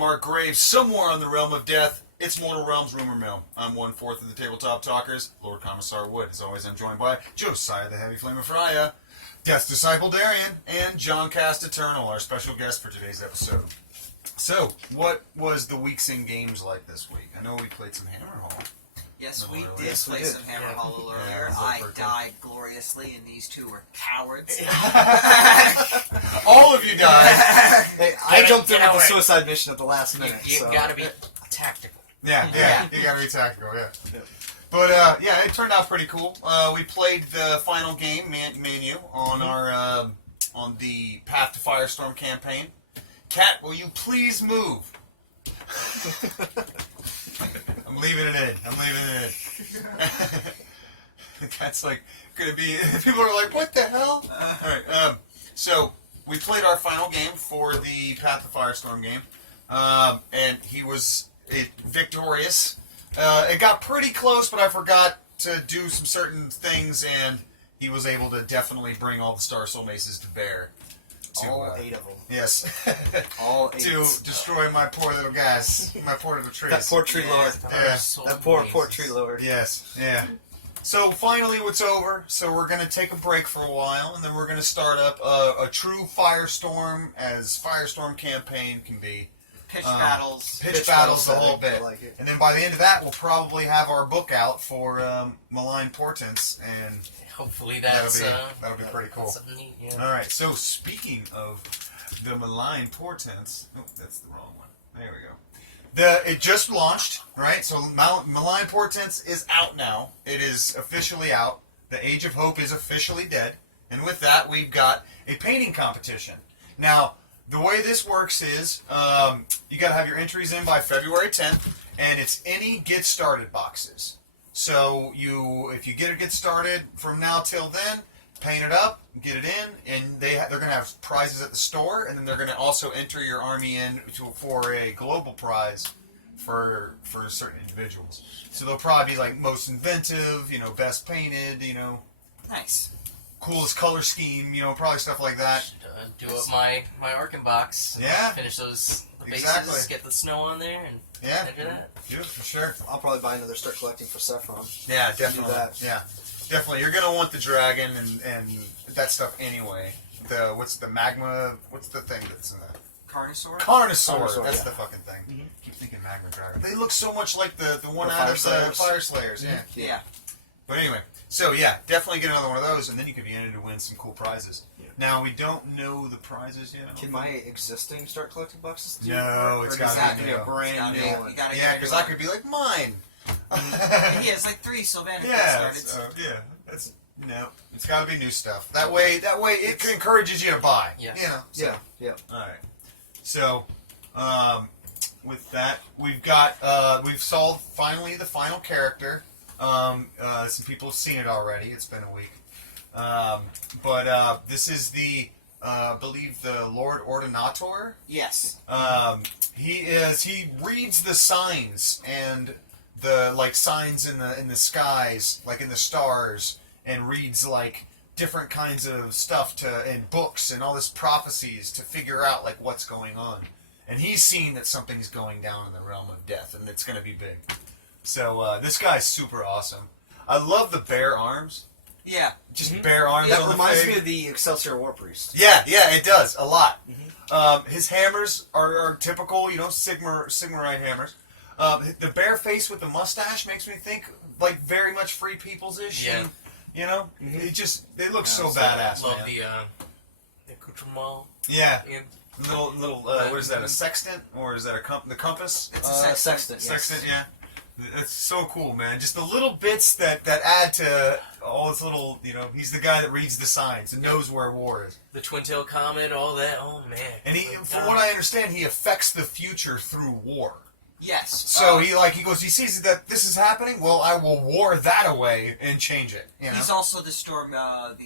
Mark Graves, somewhere on the realm of death. It's Mortal Realms Rumor Mill. I'm 1/4 of the Tabletop Talkers, Lord Commissar Wood. As always, I'm joined by Josiah the Heavy Flame of Freya, Death Disciple Darian, and John Cast Eternal, our special guest for today's episode. So, what was the week's in games like this week? I know we played some Hammerhall. Yes, we did play some Hammerhall a little earlier. I died gloriously, and these two were cowards. All of you died. Hey, I jumped in with the suicide mission at the last minute. You gotta be tactical. Yeah, you gotta be tactical, yeah. But, yeah, it turned out pretty cool. We played the final game, me and you, on our, on the Path to Firestorm campaign. Kat, will you please move? I'm leaving it in. That's like gonna be. People are like, "What the hell?" All right. So we played our final game for the Path of Firestorm game, and he was victorious. It got pretty close, but I forgot to do some certain things, and he was able to definitely bring all the Star Soul Maces to bear. All 8 of them. Yes. All 8. To destroy my poor little guys. My poor little trees. That poor tree lord. Yeah. That poor tree lord. Yes, yeah. So finally it's over, so we're going to take a break for a while, and then we're going to start up a true Firestorm, as Firestorm campaign can be. Pitch battles. Pitch battles the whole bit. Like it. And then by the end of that, we'll probably have our book out for Malign Portents, and hopefully that'll be pretty cool. Neat, yeah. All right, so speaking of the Malign Portents, oh, that's the wrong one. There we go. It just launched, right? So Malign Portents is out now. It is officially out. The Age of Hope is officially dead. And with that, we've got a painting competition. Now, the way this works is you got to have your entries in by February 10th, and it's any Get Started boxes. So if you get started from now till then, paint it up, get it in, and they're going to have prizes at the store, and then they're going to also enter your army in for a global prize for certain individuals. So they'll probably be like most inventive, best painted, Nice. coolest color scheme, probably stuff like that. Do up my Arkham box. Yeah. Finish the bases, Exactly. get the snow on there, and enter that. Yeah, for sure. I'll probably buy another, start collecting for Saffron. Yeah, definitely. Do that. Yeah, definitely. You're gonna want the dragon and that stuff anyway. What's the magma? What's the thing that's in that? Carnosaur? Carnosaur. That's yeah. the fucking thing. Mm-hmm. Keep thinking magma dragon. They look so much like the one The out of Fire the Slayers. Fire Slayers. Yeah. Mm-hmm. Yeah. But anyway, so yeah, definitely get another one of those, and then you could be entered to win some cool prizes. Yeah. Now we don't know the prizes yet. Can my existing start collecting boxes too? No, it's gotta be a new. brand new one. Yeah, because I could be like mine. Yeah, it's like 3 Sylvanas Yeah, started. so, that's it's got to be new stuff. That way, it encourages you to buy. Yeah. So. Yeah. All right. So, with that, we've solved finally the final character. Some people have seen it already. It's been a week. But this is I believe the Lord Ordinator. Yes. He reads the signs and the signs in the skies, like in the stars, and reads like different kinds of stuff in books and all this prophecies to figure out like what's going on. And he's seen that something's going down in the realm of death, and it's going to be big. So this guy's super awesome. I love the bare arms. Yeah. Just bare arms. That on the reminds fig. me of the Excelsior War Priest. Yeah, it does a lot. His hammers are typical, Sigmarite hammers. The bare face with the mustache makes me think like very much Free People's-ish. Yeah. And, they look so badass. Love man. the accoutrement. Yeah. And Little what is that? A sextant or is that the compass? It's a sextant. Sextant, yeah. It's so cool, man. Just the little bits that add to all this little, he's the guy that reads the signs and knows where war is. the Twin Tail Comet, all that. Oh man. And from what I understand, he affects the future through war. Yes. So he he sees that this is happening. Well, I will war that away and change it. He's also the Stormcast,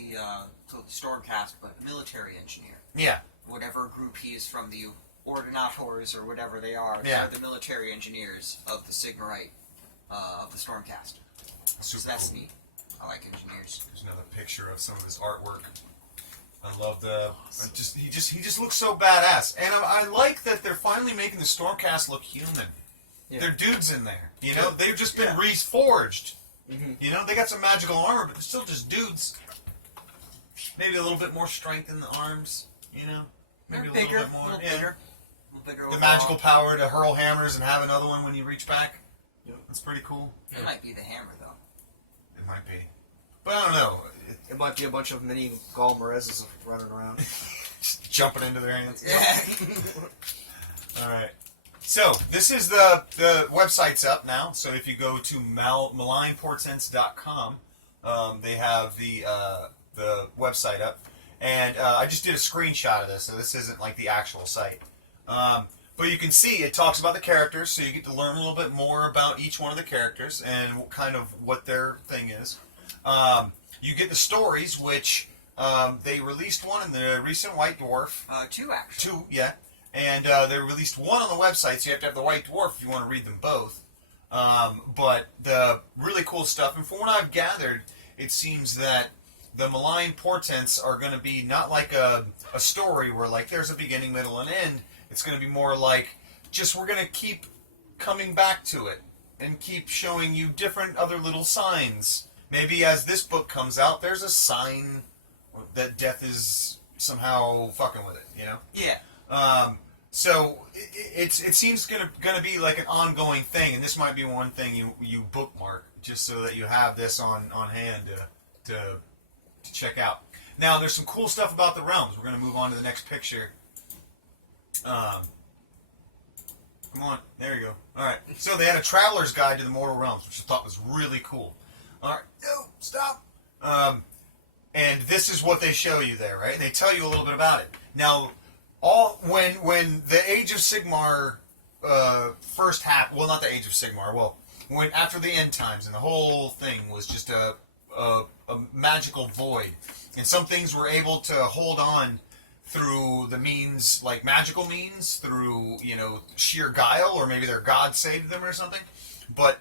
but military engineer. Yeah. Whatever group he is from, the Ordinators or whatever they are, Yeah. they're the military engineers of the Sigmarite, of the Stormcast. Super So that's cool. neat. I like engineers. There's another picture of some of his artwork. I love he just looks so badass, and I like that they're finally making the Stormcast look human. Yeah. They're dudes in there, you know. They've just been reforged. Mm-hmm. You know, they got some magical armor, but they're still just dudes. Maybe a little bit more strength in the arms, you know. Maybe They're bigger, a little bit more. A little bigger The overall. magical power to hurl hammers and have another one when you reach back. Yep. That's pretty cool. It might be the hammer, though. It might be. But I don't know. It might be a bunch of mini Gall Marezes running around. Just jumping into their hands. Yeah. Alright. So, this is the website's up now. So if you go to malignportents.com, they have the website up. And I just did a screenshot of this, so this isn't like the actual site. But you can see it talks about the characters, so you get to learn a little bit more about each one of the characters and kind of what their thing is. You get the stories, which they released one in the recent White Dwarf. 2, actually. 2, yeah. And they released one on the website, so you have to have the White Dwarf if you want to read them both. But the really cool stuff, and from what I've gathered, it seems that the Malign portents are going to be not like a story where like there's a beginning, middle, and end. It's going to be more like just we're going to keep coming back to it and keep showing you different other little signs. Maybe as this book comes out, there's a sign that death is somehow fucking with it, you know? Yeah. So it seems gonna be like an ongoing thing, and this might be one thing you bookmark just so that you have this on hand to check out. Now there's some cool stuff about the realms. We're gonna move on to the next picture. Come on, there you go. All right. So they had a traveler's guide to the mortal realms, which I thought was really cool. All right, no, stop. And this is what they show you there, right? And they tell you a little bit about it. Now, when the Age of Sigmar first happened, well, not the Age of Sigmar, well, when after the end times, and the whole thing was just a magical void, and some things were able to hold on through the means, like magical means, through, you know, sheer guile, or maybe their god saved them or something. But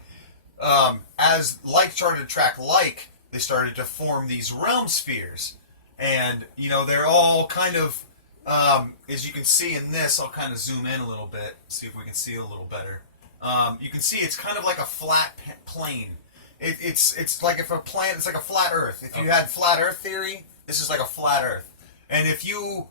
as like started to attract like, they started to form these realm spheres. And, you know, they're all kind of, as you can see in this, I'll kind of zoom in a little bit, see if we can see it a little better. You can see it's kind of like a flat plane. It's like if a planet, it's like a flat Earth. If you had flat Earth theory, this is like a flat Earth. And if you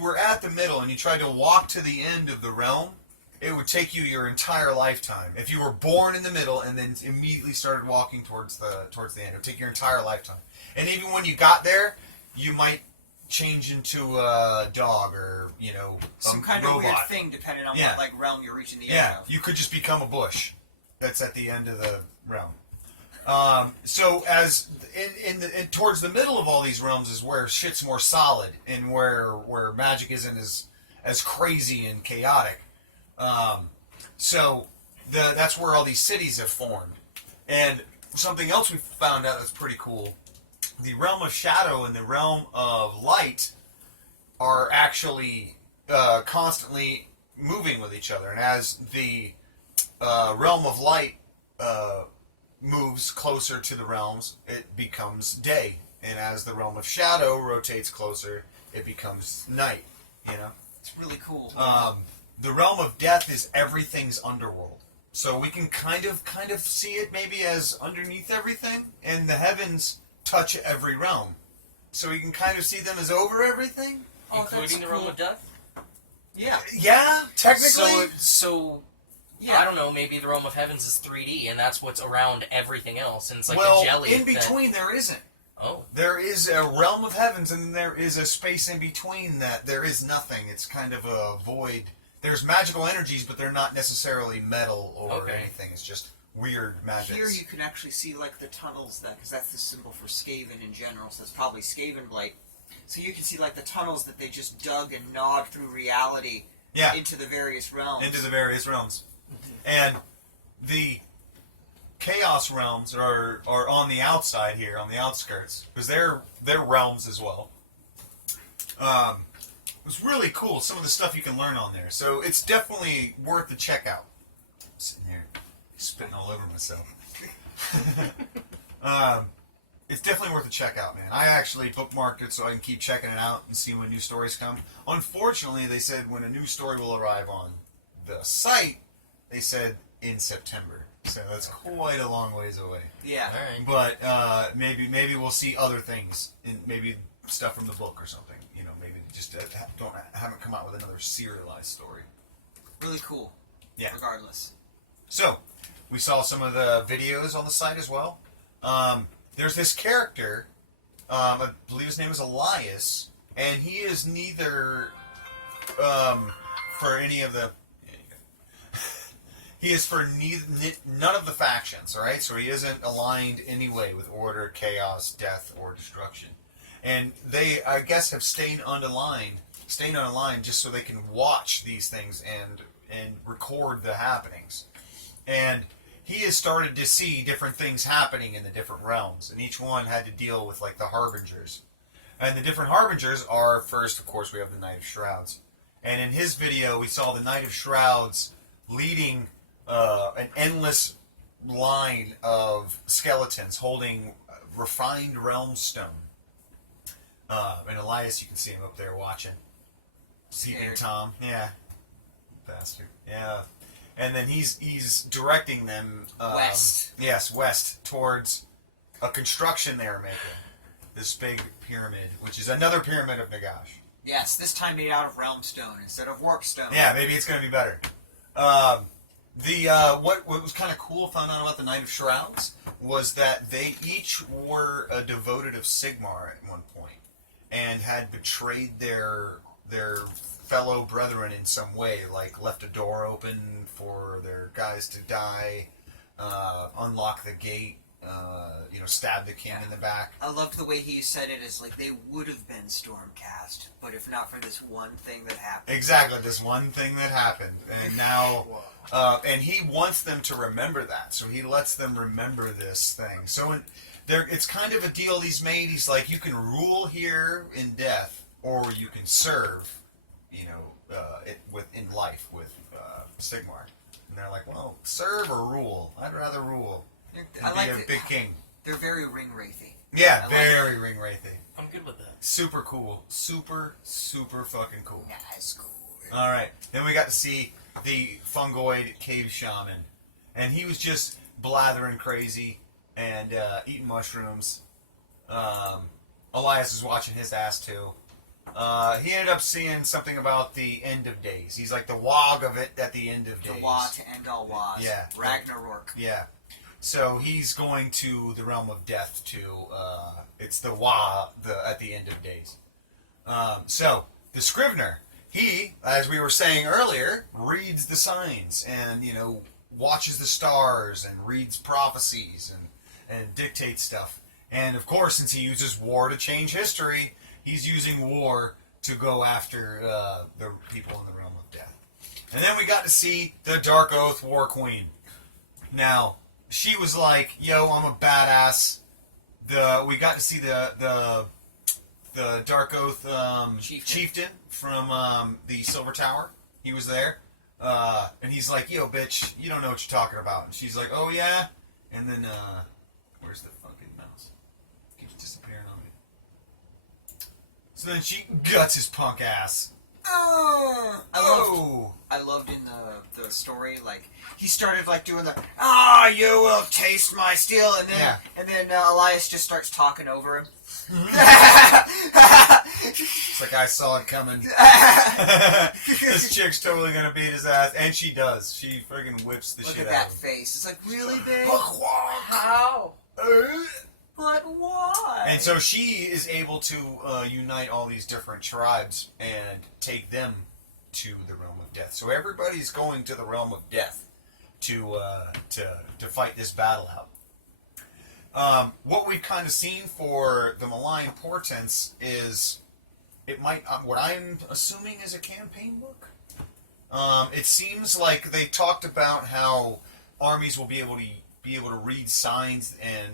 were at the middle and you tried to walk to the end of the realm, it would take you your entire lifetime. If you were born in the middle and then immediately started walking towards the end, it would take your entire lifetime. And even when you got there, you might change into a dog or, you know, some kind robot. of weird thing depending on what like realm you're reaching the end of. You could just become a bush that's at the end of the realm. So as towards the middle of all these realms is where shit's more solid and where magic isn't as crazy and chaotic. So that's where all these cities have formed. And something else we found out that's pretty cool, the realm of shadow and the realm of light are actually constantly moving with each other. And as the realm of light moves closer to the realms, it becomes day. And as the realm of shadow rotates closer, it becomes night, you know? It's really cool. The realm of death is everything's underworld. So we can kind of see it maybe as underneath everything, and the heavens touch every realm. So we can kind of see them as over everything. Including the realm of death? Yeah. Yeah, technically. So yeah. I don't know, maybe the realm of heavens is 3D, and that's what's around everything else, and it's like well, a jelly. in between there isn't. Oh. There is a realm of heavens, and there is a space in between that. There is nothing. It's kind of a void. There's magical energies, but they're not necessarily metal or anything. It's just weird magic. Here you can actually see like the tunnels, because that's the symbol for Skaven in general, so it's probably Skaven Blight. So you can see like the tunnels that they just dug and gnawed through reality into the various realms. Into the various realms. And the Chaos realms are on the outside here, on the outskirts, because they're realms as well. It was really cool, some of the stuff you can learn on there. So it's definitely worth the check out. I'm sitting here spitting all over myself. It's definitely worth a check out, man. I actually bookmarked it so I can keep checking it out and see when new stories come. Unfortunately, they said when a new story will arrive on the site, they said in September. So that's quite a long ways away. Yeah. All right. But maybe we'll see other things, in maybe stuff from the book or something. You know, maybe just haven't come out with another serialized story. Really cool. Yeah. Regardless. So, we saw some of the videos on the site as well. There's this character, I believe his name is Elias, and he is neither for any of the... He is for none of the factions, all right? So he isn't aligned anyway with order, chaos, death, or destruction. And they, I guess, have stayed unaligned just so they can watch these things and record the happenings. And he has started to see different things happening in the different realms, and each one had to deal with, like, the Harbingers. And the different Harbingers are, first, of course, we have the Knight of Shrouds. And in his video, we saw the Knight of Shrouds leading an endless line of skeletons holding refined realm stone. And Elias, you can see him up there watching. Seeping Tom. Yeah. Bastard. Yeah. And then he's directing them west. Yes, west towards a construction they're making. This big pyramid, which is another pyramid of Nagash. Yes, this time made out of realm stone instead of warp stone. Yeah, maybe it's going to be better. What was kind of cool found out about the Knight of Shrouds was that they each were devoted of Sigmar at one point and had betrayed their fellow brethren in some way, like left a door open for their guys to die, unlock the gate, stab the king in the back. I loved the way he said it as like they would have been Stormcast, but if not for this one thing that happened. Exactly, this one thing that happened. And now, and he wants them to remember that, so he lets them remember this thing. So it's kind of a deal he's made. He's like, you can rule here in death, or you can serve, in life with Sigmar. And they're like, well, serve or rule? I'd rather rule. I like be a big king. They're very ring-wraithy. Yeah, very ring-wraithy. I'm good with that. Super cool. Super fucking cool. Nice, cool. Alright, then we got to see the fungoid cave shaman. And he was just blathering crazy and eating mushrooms. Elias was watching his ass too. He ended up seeing something about the end of days. He's like the wog of it at the end of days. The Wa to end all Was. Yeah. Ragnarok. Yeah. So he's going to the realm of death it's the Wa at the end of days. So the Scrivener, he, as we were saying earlier, reads the signs and, watches the stars and reads prophecies and dictates stuff. And of course, since he uses war to change history, he's using war to go after the people in the realm of death. And then we got to see the Dark Oath War Queen. Now, she was like, yo, I'm a badass. We got to see the Dark Oath chieftain from the Silver Tower. He was there. And he's like, yo, bitch, you don't know what you're talking about. And she's like, oh, yeah? And then, where's the fucking mouse? Keeps disappearing on me. So then she guts his punk ass. I loved in the story, like, he started, like, doing the, you will taste my steel, and then Elias just starts talking over him. It's like, I saw it coming. This chick's totally gonna beat his ass, and she does. She friggin' whips the shit out of him. Look at that face. It's like, really, babe? How? But why? And so she is able to unite all these different tribes and take them to the realm of death. So everybody's going to the realm of death to fight this battle out. What we've kind of seen for the Malign Portents is it might what I'm assuming is a campaign book. It seems like they talked about how armies will be able to read signs and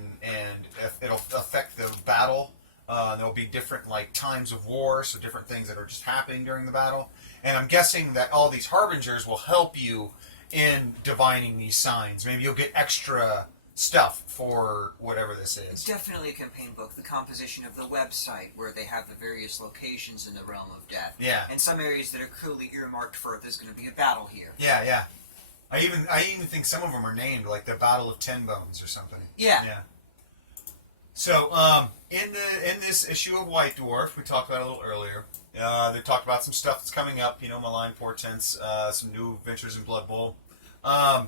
it'll affect the battle. There'll be different times of war, so different things that are just happening during the battle. And I'm guessing that all these harbingers will help you in divining these signs. Maybe you'll get extra stuff for whatever this It's is. definitely a campaign book. The composition of the website, where they have the various locations in the realm of death. Yeah. And some areas that are clearly earmarked for there's going to be a battle here. Yeah, yeah. I even think some of them are named, like the Battle of Ten Bones or something. Yeah. Yeah. So, in this issue of White Dwarf, we talked about it a little earlier. They talked about some stuff that's coming up. Malign Portents, some new adventures in Blood Bowl, A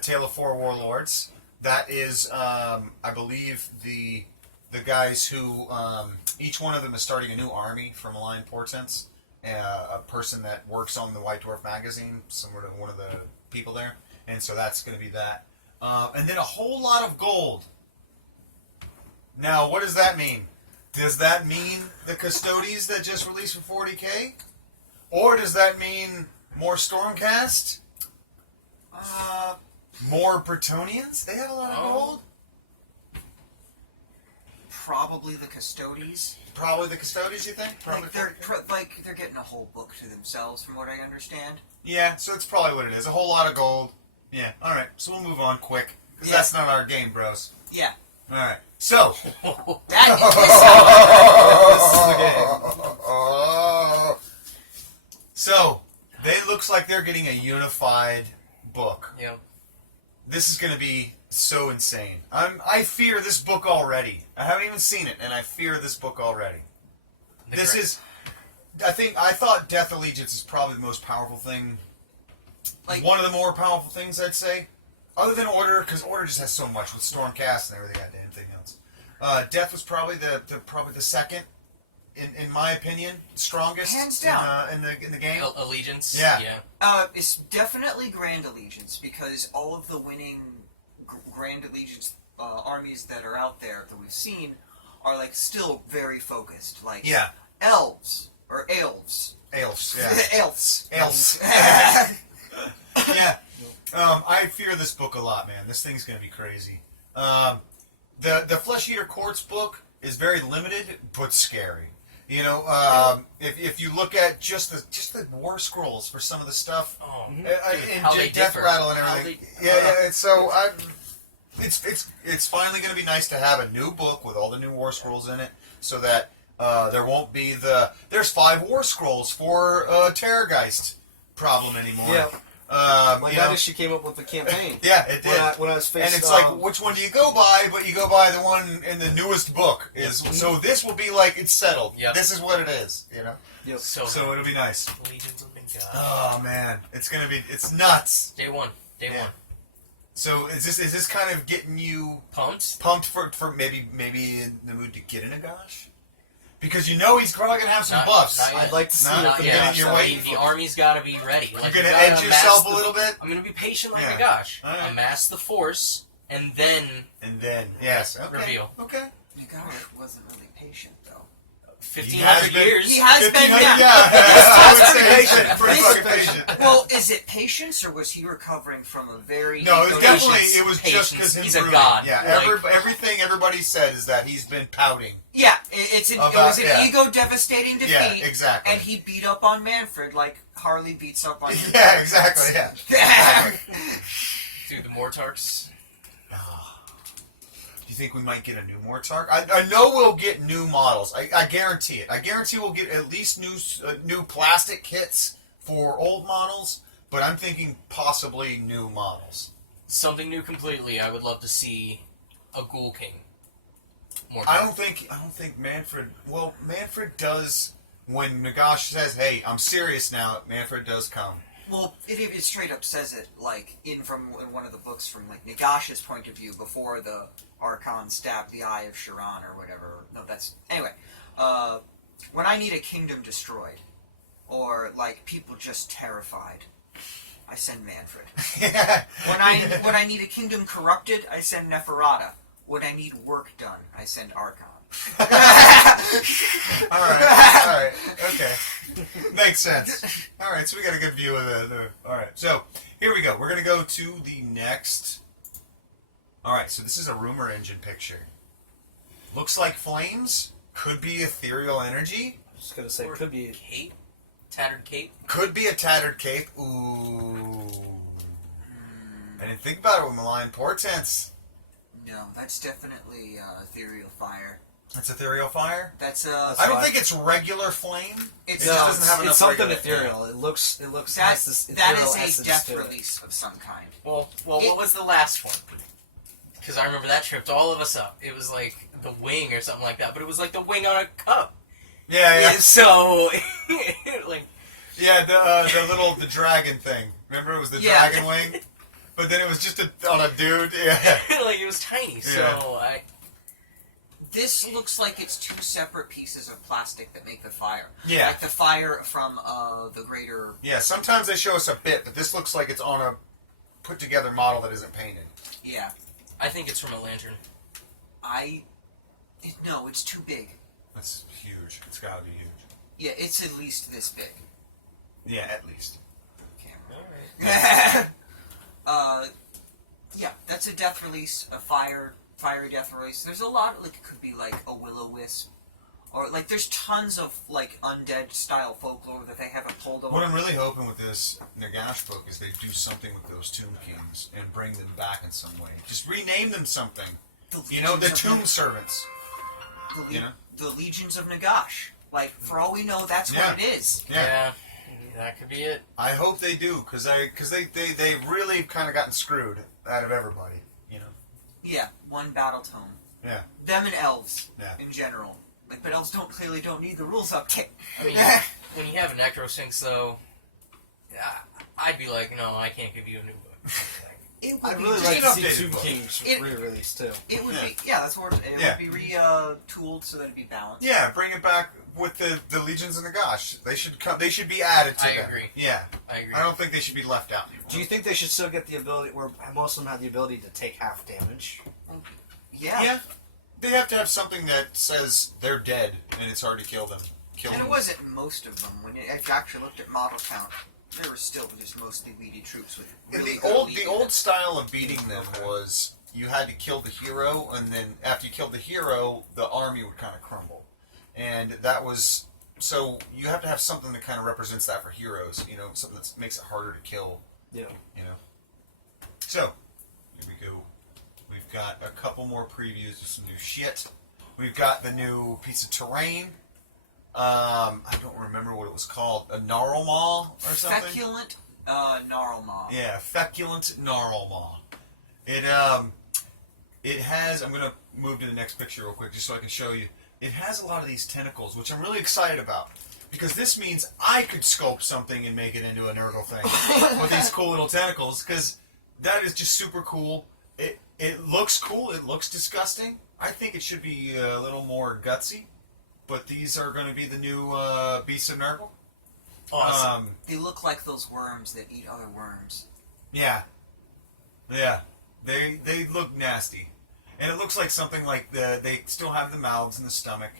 Tale of Four Warlords. That is, I believe, the guys who each one of them is starting a new army for Malign Portents. A person that works on the White Dwarf magazine, similar to one of the people there, and so that's going to be that. And then a whole lot of gold. Now, what does that mean? Does that mean the Custodies that just released for 40K? Or does that mean more Stormcast? More Bretonians? They have a lot of gold? Probably the Custodies. Probably the Custodies, you think? Probably They're getting a whole book to themselves, from what I understand. Yeah, so that's probably what it is. A whole lot of gold. Yeah, alright. So we'll move on quick. Because that's not our game, bros. Yeah. Alright. So. That is So, it looks like they're getting a unified book. Yep. This is going to be so insane. I fear this book already. I haven't even seen it, and I fear this book already. I thought Death Allegiance is probably the most powerful thing. Like one of the more powerful things, I'd say. Other than Order, because Order just has so much with Stormcast and everything, everything else. Death was probably the second, in my opinion, strongest. Hands down. In the game. Allegiance. Yeah. It's definitely Grand Allegiance, because all of the winning Grand Allegiance armies that are out there that we've seen are still very focused. Elves. Or Elves. Elves, yeah. Elves. Yeah. I fear this book a lot, man. This thing's going to be crazy. The Flesh Eater Courts book is very limited, but scary. If you look at just the War Scrolls for some of the stuff, and Death Rattle and everything. So it's finally going to be nice to have a new book with all the new War Scrolls in it, so that there won't be there's 5 War Scrolls for Terrorgeist problem anymore. Yeah. That issue came up with the campaign. Yeah, it did. When I was faced, and it's which one do you go by? But you go by the one in the newest book. So this will be it's settled. Yep. This is what it is. Yep. So it'll be nice. Legions of God. Oh man, it's nuts. Day one. So is this kind of getting you pumped for maybe in the mood to get a Nagash? Because he's probably gonna have some buffs. I'd like to see the army's got to be ready. You're gonna edge yourself a little bit. I'm gonna be patient like Nagash. Right. Amass the force, and then yes, okay. reveal. Okay. Nagash wasn't really patient though. 1,500 years. He has been. Pretty fucking patient. Well, is it patience, or was he recovering from a very? No, it was just because he's a god. Yeah, everything everybody said is that he's been pouting. Yeah, it was an ego-devastating defeat. Yeah, exactly. And he beat up on Manfred like Harley beats up on. Yeah, exactly. Yeah. Dude, the Mortarks. Do you think we might get a new Mortark? I know we'll get new models. I guarantee it. I guarantee we'll get at least new plastic kits for old models, but I'm thinking possibly new models. Something new completely. I would love to see a Ghoul King. I don't think Manfred. Well, Manfred does when Nagash says, "Hey, I'm serious now." Manfred does come. Well, it straight up says it in one of the books from Nagash's point of view before the Archon stabbed the Eye of Chiron or whatever. No, that's anyway. When I need a kingdom destroyed, or people just terrified, I send Manfred. When I need a kingdom corrupted, I send Neferata. When I need work done, I send Archon. All right, okay, makes sense. All right, so we got a good view of the. All right, so here we go. We're gonna go to the next. All right, so this is a rumor engine picture. Looks like flames. Could be ethereal energy. I was just gonna say, could be a cape, tattered cape. Could be a tattered cape. Ooh. I didn't think about it with Malign Portents. No, that's definitely ethereal fire. That's ethereal fire. That's I don't think it's regular flame. It it's just doesn't have enough. It's something regular- ethereal. It looks. that has this that ethereal is a essence death to it. release of some kind. Well, what was the last one? Because I remember that tripped all of us up. It was like the wing or something like that, but it was like the wing on a cup. Yeah. So, like, Yeah, the dragon thing. Remember, it was the dragon wing, but then it was just on a dude. Yeah. like it was tiny. So This looks like it's two separate pieces of plastic that make the fire. Yeah. Like the fire from the greater... Yeah, sometimes they show us a bit, but this looks like it's on a put-together model that isn't painted. Yeah. I think it's from a lantern. No, it's too big. That's huge. It's gotta be huge. Yeah, it's at least this big. Yeah, at least. Alright. Yeah, that's a death release, a fiery death release. There's a lot, like, it could be like a will-o-wisp. Or, like, there's tons of, like, undead-style folklore that they haven't pulled over. What I'm really hoping with this Nagash book is they do something with those Tomb Kings and bring them back in some way. Just rename them something. You know, the Tomb Servants. The Legions of Nagash. Like, for all we know, that's what it is. Yeah. That could be it. I hope they do, because they really kind of gotten screwed out of everybody, you know. Yeah, one battle tome. Yeah. Them and elves, Yeah. in general. Like, but elves clearly don't need the rules update. I mean, when you have Necrosinks, though, I'd be like, no, I can't give you a new book. I'd be really just like an to see updated Tomb book. Kings re-released too. It would Yeah. be, that's what it Yeah. would be retooled so that it'd be balanced. Yeah, bring it back with the Legions of Nagash. They should come. They should be added to I them. agree. Yeah. I agree. I don't think they should be left out anymore. Do you think they should still get the ability, where most of them have the ability to take half damage? Yeah. Yeah. They have to have something that says they're dead and it's hard to kill them. And it wasn't most of them. If you actually looked at model count, there were still just mostly weedy troops with And really the good old leading. style of beating them was you had to kill the hero, and then after you killed the hero, the army would kind of crumble, and that was so you have to have something that kind of represents that for heroes. You know, something that makes it harder to kill. Yeah. You know. So here we go. We've got a couple more previews of some new shit. We've got the new piece of terrain. I don't remember what it was called. A Gnarlmaw or something? Feculent Gnarlmaw. Yeah, Feculent Gnarlmaw. It has... I'm going to move to the next picture real quick just so I can show you. It has a lot of these tentacles, which I'm really excited about. Because this means I could sculpt something and make it into a Nurgle thing. With these cool little tentacles. Because that is just super cool. It looks cool. It looks disgusting. I think it should be a little more gutsy. But these are going to be the new Beasts of Nurgle. Awesome. They look like those worms that eat other worms. Yeah. Yeah. They look nasty. And it looks like something like they still have the mouths and the stomach.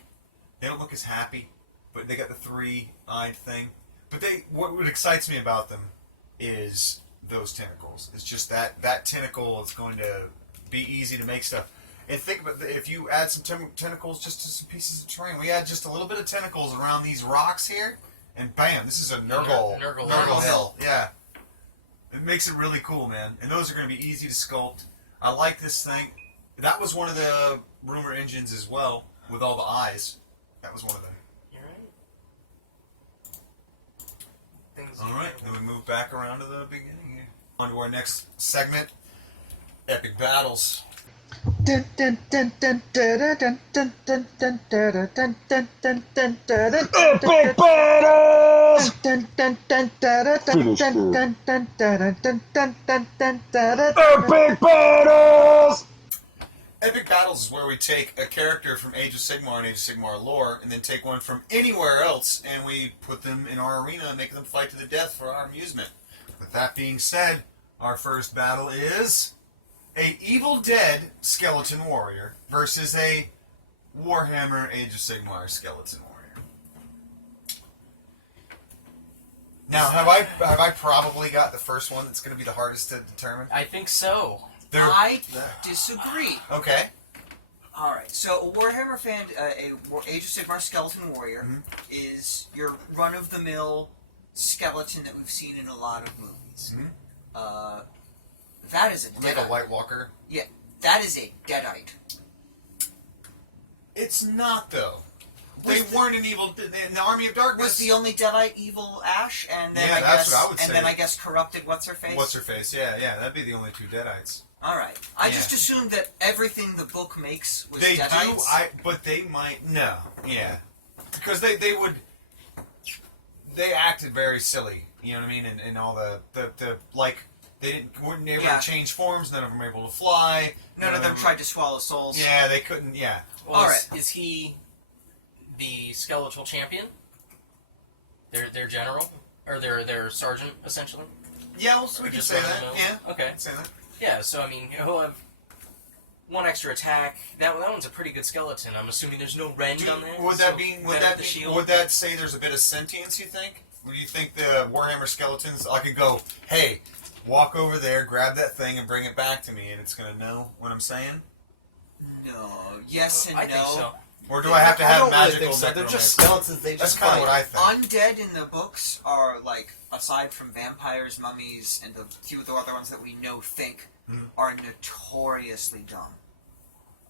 They don't look as happy, but they got the three-eyed thing. But what excites me about them is those tentacles. It's just that tentacle is going to be easy to make stuff. And think about if you add some tentacles just to some pieces of terrain. We add just a little bit of tentacles around these rocks here, and bam, this is a Nurgle hill. Yeah. It makes it really cool, man. And those are going to be easy to sculpt. I like this thing. That was one of the rumor engines as well, with all the eyes. That was one of them. You're right. All right, then we move back around to the beginning here. On to our next segment, Epic Battles. Epic battles! Epic battles! Epic Battles is where we take a character from Age of Sigmar and Age of Sigmar lore, and then take one from anywhere else, and we put them in our arena and make them fight to the death for our amusement. With that being said, our first battle is a Evil Dead Skeleton Warrior versus a Warhammer Age of Sigmar Skeleton Warrior. Now, have I probably got the first one that's going to be the hardest to determine? I think so. I disagree. Okay. Alright, so a Warhammer fan, Age of Sigmar Skeleton Warrior is your run-of-the-mill skeleton that we've seen in a lot of movies. That is a Like a White Walker. Yeah, That is a Deadite. It's not though. They Was weren't an evil. In the Army of Darkness Was the only Deadite evil Ash, and then Yeah, I that's guess, what I would and say. then I guess corrupted what's her face. What's her face? Yeah, that'd be the only two Deadites. All right. I Yeah. just assumed that everything the book makes was They Deadites. but they might no, yeah, because they would. They acted very silly, you know what I mean, and all the like they weren't able Yeah. to change forms. None of them were able to fly. None of them tried to swallow souls. Yeah, they couldn't. Yeah, Well, All is he the skeletal champion? Their general or their sergeant essentially? yeah, we Or can just say run that. the mill? Yeah, Okay. I'd say that. Yeah. So I mean, he'll have one extra attack. That one's a pretty good skeleton. I'm assuming there's no rend on that. Would so that be? Would better that the be? shield? Would that say there's a bit of sentience? You think? Would you think the Warhammer skeletons? I could go, hey, walk over there, grab that thing, and bring it back to me, and it's gonna know what I'm saying. No. Yes and I no. think so. Or do I have to I have don't really magical think so. They're just necromancy? skeletons. They That's just kind of fight. what I think. Undead in the books are like, aside from vampires, mummies, and the few of the other ones that we know think, are notoriously dumb.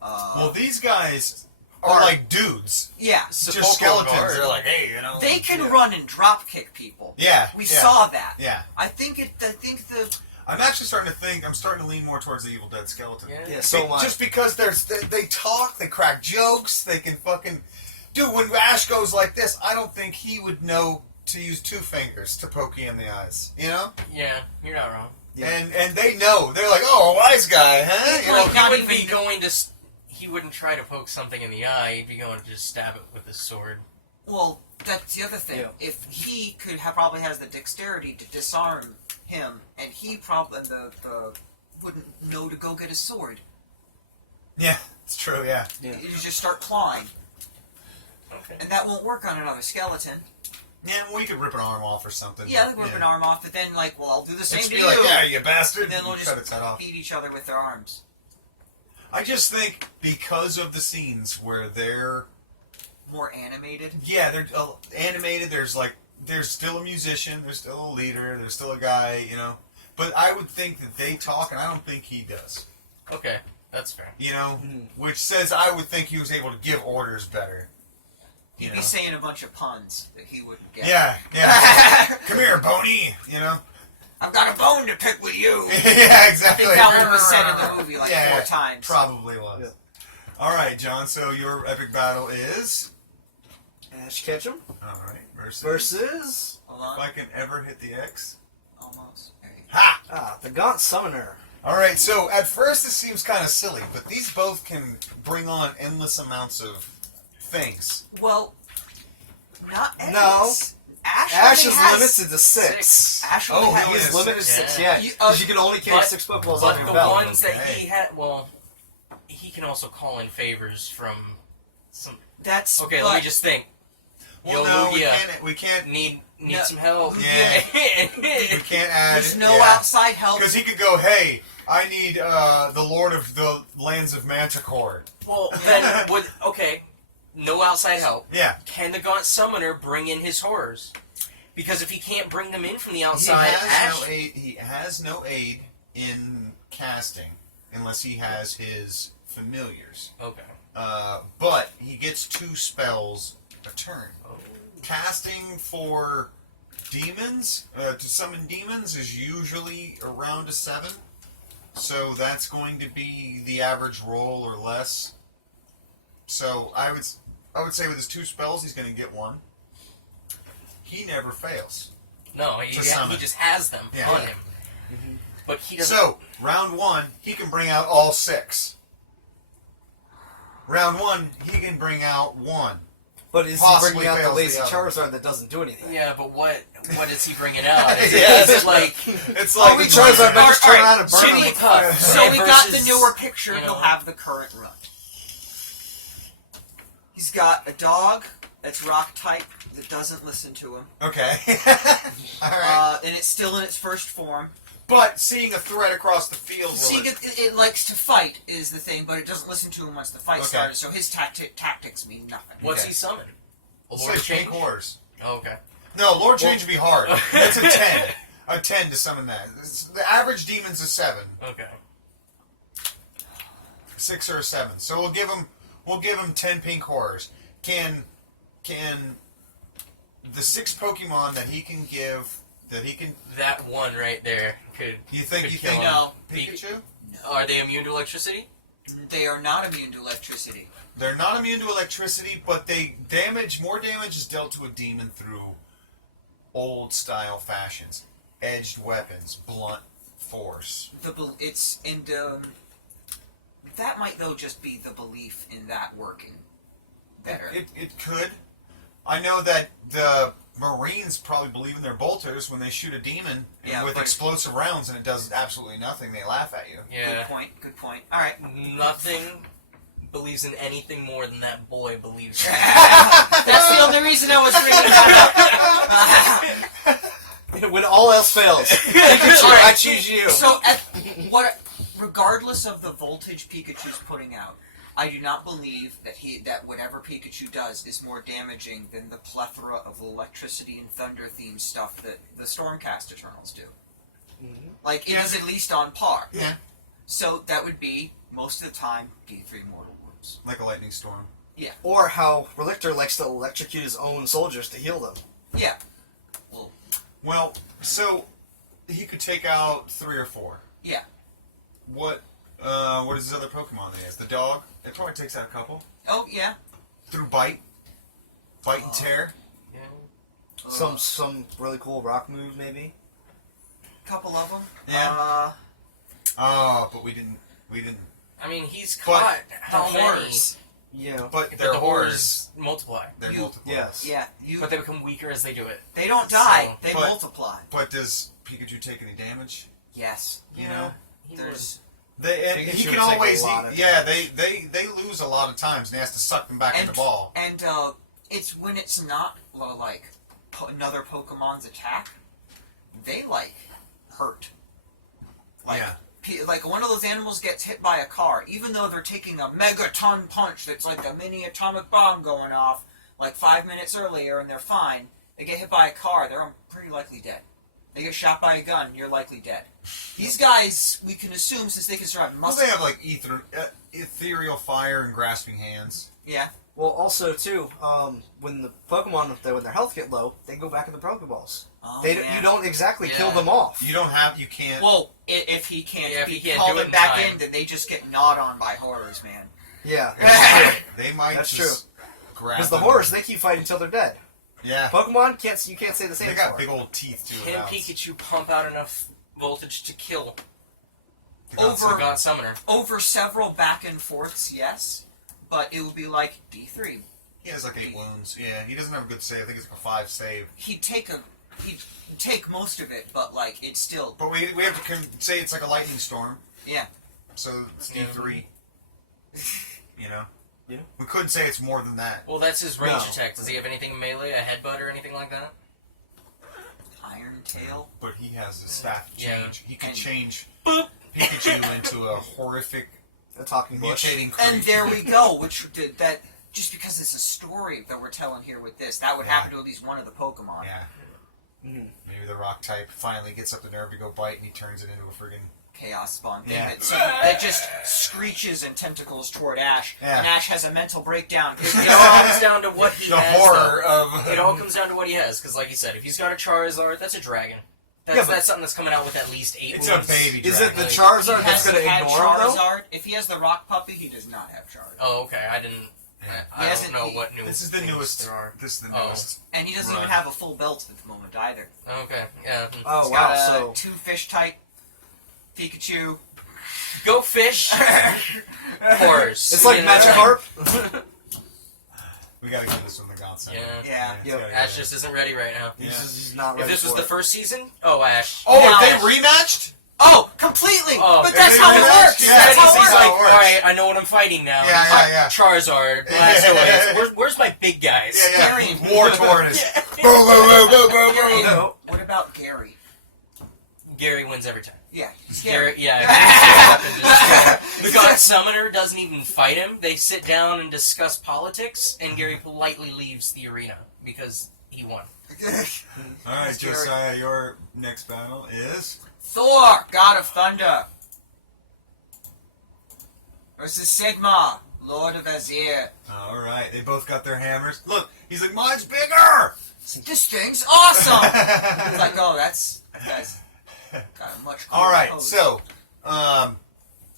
Well, these guys are Are- like dudes, Yeah. just Sepulchral skeletons. guard. They're like, hey, you know. They can yeah. run and drop kick people. Yeah, We yeah, saw that. Yeah, I think the I'm actually starting to think. I'm starting to lean more towards the Evil Dead skeleton. Yeah. Yeah, so am I. Just because they talk, they crack jokes, they can fucking. Dude, when Ash goes like this, I don't think he would know to use two fingers to poke you in the eyes. You know? Yeah, you're not wrong. Yeah. And they know. They're like, oh, a wise guy, huh? It's You like know? not He wouldn't even- be going to. He wouldn't try to poke something in the eye. He'd be going to just stab it with his sword. Well, that's the other thing. Yeah. If he probably has the dexterity to disarm him, and he probably the wouldn't know to go get a sword. Yeah, it's true. Yeah. Yeah. You just start clawing, Okay. and that won't work on another skeleton. Yeah, well, you could rip an arm off or something. Yeah, they rip an arm off, but then like, well, I'll do the same Just to be you. like, yeah, you bastard. and then they'll You just cut its head off. beat each other with their arms. I just think because of the scenes where they're More animated. yeah, they're animated. There's still a musician, there's still a leader, there's still a guy, you know. But I would think that they talk, and I don't think he does. Okay, that's fair. You know, which says I would think he was able to give orders better. You He'd know. be saying a bunch of puns that he wouldn't get. Yeah, yeah. Come here, Boney. You know. I've got a bone to pick with you. Yeah, I exactly. think that one was said in the movie like Yeah, 4 times. Probably was. Yeah. All right, John. So your epic battle is Ash Ketchum all right versus Hold If on. I can ever hit the X. Almost. There you go. Ha! the Gaunt Summoner. All right. So at first it seems kind of silly, but these both can bring on endless amounts of things. Well, not No. endless. Ash Ash only is has limited to 6. Ash only Oh, has he He is is limited to six. 6, Yeah. yeah. Because you can only carry but- 6 Pokeballs But on your the belt. ones that okay. he had, well, he can also call in favors from some. That's Okay, but, let me just think. Well, Yo, no, we Lugia. can't. We can't. Need No. some help. Yeah. We can't add. There's no yeah. outside help. Because he could go, hey, I need the Lord of the Lands of Manticore. Well, then okay, no outside help. Yeah. Can the Gaunt Summoner bring in his horrors? Because if he can't bring them in from the outside, He has Ash. no aid. He has no aid in casting unless he has his familiars. Okay. But he gets 2 spells a turn. Oh. Casting for demons to summon demons is usually around a 7. So that's going to be the average roll or less. So I would say with his 2 spells he's going to get 1. He never fails. No, he To summon. just has them Yeah. on him. But he doesn't. So round 1 he can bring out all 6. Round 1 he can bring out 1. But is he Possibly bringing out the fails Lazy the other. Charizard that doesn't do anything? Yeah, but what is he bringing out? Is, Yeah. is it like It's like we it's Charizard might just turn Alright, around and burn so him we- with fire. So we got the versus, newer picture. you know- He'll have the current run. He's got a dog that's rock type that doesn't listen to him, Okay. All right. and it's still in its first form. But seeing a threat across the field. See, will it likes to fight is the thing, but it doesn't listen to him once the fight Okay. started. So his tactics mean nothing. what's Okay. he summon? A It's Lord like Change? pink horse. Oh, okay. No, Lord Change would be hard. That's a 10. A 10 to summon that. The average demon's a 7. Okay. 6 or a 7. So we'll give him 10 pink horrors. Can the 6 Pokemon that he can That one right there could. you think No. Pikachu? Are they immune to electricity? They are not immune to electricity. They're not immune to electricity, but more damage is dealt to a demon through old style fashions. Edged weapons, blunt force. That might though just be the belief in that working better. It could. I know that the Marines probably believe in their bolters when they shoot a demon with explosive rounds and it does absolutely nothing. They laugh at you. Yeah. Good point. All right. Nothing believes in anything more than that boy believes. That's the only reason I was bringing that up. When all else fails, I choose you. So, regardless of the voltage Pikachu's putting out, I do not believe that whatever Pikachu does is more damaging than the plethora of electricity and thunder themed stuff that the Stormcast Eternals do. Mm-hmm. Like, it is at least on par. Yeah. So that would be, most of the time, D3 Mortal Wounds. Like a lightning storm. Yeah. Or how Relictor likes to electrocute his own soldiers to heal them. Yeah. Well, so he could take out 3 or 4. Yeah. What is his other Pokemon that he has? The dog? It probably takes out a couple. Oh, yeah. Through bite and tear. Yeah. Some really cool rock move, maybe. Couple of them. Yeah. But we didn't. I mean, he's caught how many? Horrors. Yeah. But But their the horrors. horrors multiply. They're You- multiple. Yes. Yeah. But they become weaker as they do it. They don't die. So- They But- multiply. But does Pikachu take any damage? Yes. You know. There's. And Pikachu he would can take a always. lot of They lose a lot of times, and he has to suck them back in the ball. And it's when it's not like another Pokemon's attack, they like hurt. Like, Yeah. Like one of those animals gets hit by a car, even though they're taking a megaton punch that's like a mini atomic bomb going off like 5 minutes earlier, and they're fine. They get hit by a car, they're pretty likely dead. They get shot by a gun, you're likely dead. These guys, we can assume, since they can survive Well, muscle. they have like ethereal fire and grasping hands. Yeah. Well, also too, when the Pokemon, when their health get low, they go back in the Pokeballs. Oh, You don't exactly kill them off. You can't. Well, if he can't Yeah, if be he can't called do it in back time. in, then they just get gnawed on by horrors, man. Yeah, They might. That's just grab because the them. horrors they keep fighting until they're dead. Yeah. Pokemon you can't say the same. They got for. big old teeth too. Can Pikachu pump out enough voltage to kill Over- the God Summoner? Over several back and forths, yes, but it would be like D3. He has like 8 wounds. Yeah, he doesn't have a good save. I think it's like a 5 save. He'd take most of it, but like it's still But we have to say it's like a lightning storm. Yeah. So it's Yeah. D3. You know. Yeah. We couldn't say it's more than that. Well, that's his range No. attack. Does he have anything melee, a headbutt, or anything like that? Iron Tail. But he has his staff Yeah. change. He can And- change Pikachu into a horrific A talking bush. mutating creature. And there we go, which did that. Just because it's a story that we're telling here with this, that would Yeah. happen to at least one of the Pokemon. Yeah. Mhm. Maybe the rock type finally gets up the nerve to go bite and he turns it into a friggin' Chaos Spawn thing Yeah. that just screeches and tentacles toward Ash, Yeah. and Ash has a mental breakdown. It all comes down to what he the has. horror though. of It all comes down to what he has, because like you said, if he's got a Charizard, that's a dragon. That's something that's coming out with at least 8 it's wounds. a baby Is dragon. it the He Charizard that's hasn't going to had ignore him though? Charizard. If he has the Rock Puppy, he does not have Charizard. Oh, okay. I didn't. Yeah. I hasn't- don't know what new. This is the things newest. there are. This is the Oh. newest. And he doesn't Right. even have a full belt at the moment either. Okay. Yeah. Oh He's wow! got So 2 fish type Pikachu. Go fish. Horrors. it's like You know? Magikarp. We gotta get this from the God Center. Yeah. Yeah. it's Yep. gotta go Ash there. just isn't ready right now. Yeah. He's not If ready this was for the it. first season, oh Ash. Oh, Now if they Ash. rematched? Oh, completely! Oh, but if that's they how it rematched, works! yeah, That's how it's it He's works! how like, it works. alright, I know what I'm fighting now. Yeah, He's yeah, like, yeah. Charizard, Blastoise. Where's my big guys? Yeah, Gary. War Tortoise. Yeah. Boom, boom, boom, boom, boom, boom. No. What about Gary? Gary wins every time. Yeah, Gary, yeah. Gary shows up and just- the God Summoner doesn't even fight him. They sit down and discuss politics, and Gary politely leaves the arena because he won. All right, Scary. Josiah, your next battle is. Thor, God of Thunder. versus Sigmar, Lord of Azir. All right, they both got their hammers. Look, he's like, mine's bigger. This thing's awesome. It's like, oh, that guy's got a much cooler All right, pose. so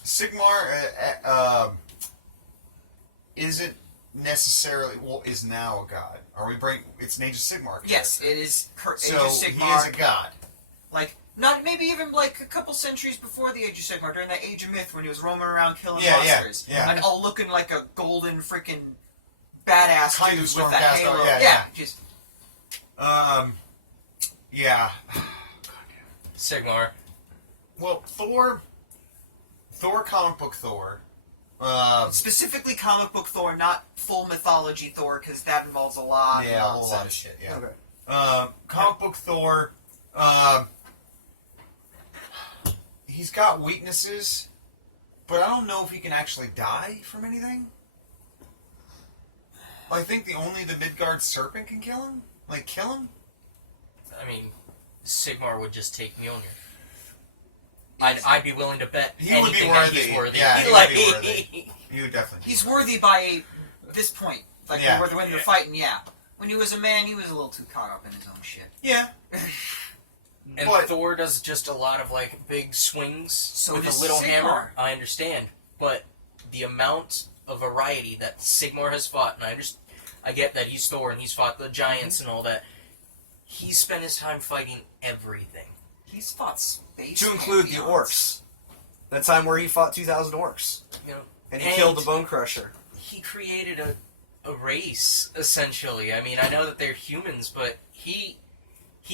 Sigmar isn't necessarily is now a god. Are we break? It's an Age of Sigmar. Yes, it is. Age So of Sigmar. he is a god. Like, not maybe even like a couple centuries before the Age of Sigmar, during that Age of Myth when he was roaming around killing monsters. yeah. And all looking like a golden freaking badass Kind dude of with that Stormcast, halo. yeah. Just Yeah. Sigmar. Well, Thor comic book Thor. specifically comic book Thor, not full mythology Thor, because that involves a lot Yeah, a of whole lot of nonsense. shit. Yeah. Okay. Comic book Thor. He's got weaknesses, but I don't know if he can actually die from anything. I think the Midgard serpent can kill him. Like kill him. I mean, Sigmar would just take Mjolnir. I'd be willing to bet He would be anything that worthy. he's worthy. Yeah, he would be worthy. He would definitely. He's worthy by this point. Like, Yeah. when they're fighting, yeah. When he was a man, he was a little too caught up in his own shit. Yeah. And But- Thor does just a lot of like big swings So with does a little Sigmar. hammer. I understand, but the amount of variety that Sigmar has fought, and I get that he's Thor and he's fought the giants and all that. He's spent his time fighting everything. He's fought space To include the pantheons. orcs. That time where he fought 2,000 orcs. You know, And he killed the Bone Crusher. He created a race essentially. I mean, I know that they're humans, but he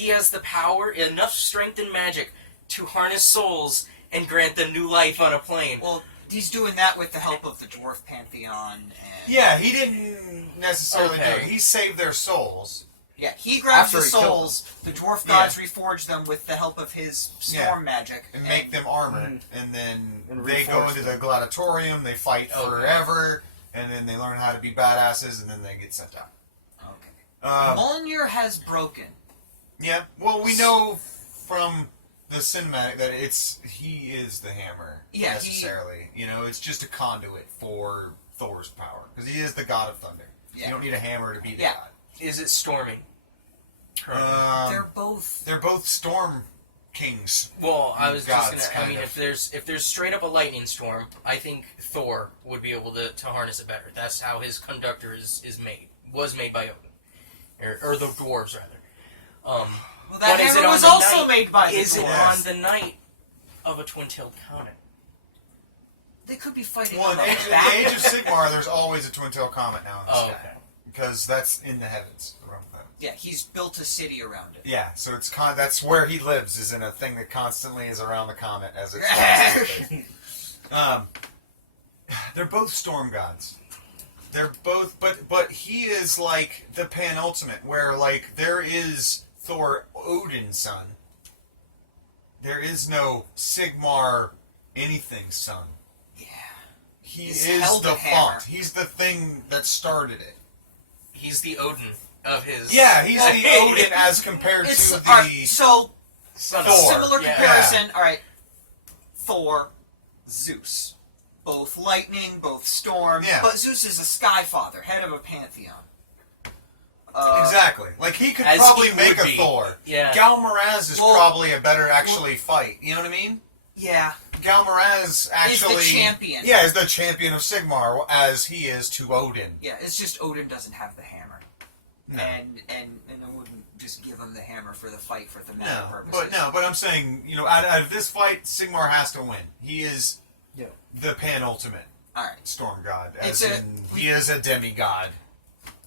has the power, enough strength and magic to harness souls and grant them new life on a plane. Well, he's doing that with the help of the dwarf pantheon. And Yeah, he didn't necessarily do Okay. it. He saved their souls. Yeah, he grabs After the he killed souls, the dwarf gods reforge them with the help of his storm Yeah. magic. And make them armor, Mhm. and then And they go reforge into them. the gladiatorium. They fight Okay. forever, and then they learn how to be badasses, and then they get sent out. Okay. Mjolnir has broken. Yeah. Well, we know from the cinematic that he is the hammer. Yeah, necessarily. It's just a conduit for Thor's power because he is the god of thunder. Yeah. You don't need a hammer to be the Yeah. god. Is it storming? They're both. They're both storm kings. Well, I was Gods, just gonna. I kind mean, of. if there's straight up a lightning storm, I think Thor would be able to harness it better. That's how his conductor was made by Odin, or the dwarves rather. Well, But that is it hammer on was the also night- made by the Is it dwarves. on the night of a twin-tailed comet? They could be fighting Well, on in the the Age back. of Sigmar, there's always a twin-tailed comet now in the Oh, sky. okay. Because that's in the heavens. Around that. Yeah, he's built a city around it. Yeah, so that's where he lives, is in a thing that constantly is around the comet as it flies. They're both storm gods. They're both, but he is like the penultimate, where like there is Thor, Odin's son. There is no Sigmar anything son. Yeah. He He's is held the a hammer. font. He's the thing that started it. He's the Odin of his. Yeah, he's the Odin as compared It's to the alright, so son Thor. of similar Yeah. comparison. All right, Thor, Zeus, both lightning, both storm. Yeah. But Zeus is a sky father, head of a pantheon. Exactly. Like he could As probably he make would a be. Thor. Yeah. Galmaraz is Well- probably a better fight. You know what I mean? Yeah, Galmaraz actually is the champion. Yeah, is the champion of Sigmar as he is to Odin. Yeah, it's just Odin doesn't have the hammer, No. and it wouldn't just give him the hammer for the fight for thematic purposes. But I'm saying, out of this fight, Sigmar has to win. He is Yeah. the penultimate All right, storm god. It's He is a demigod.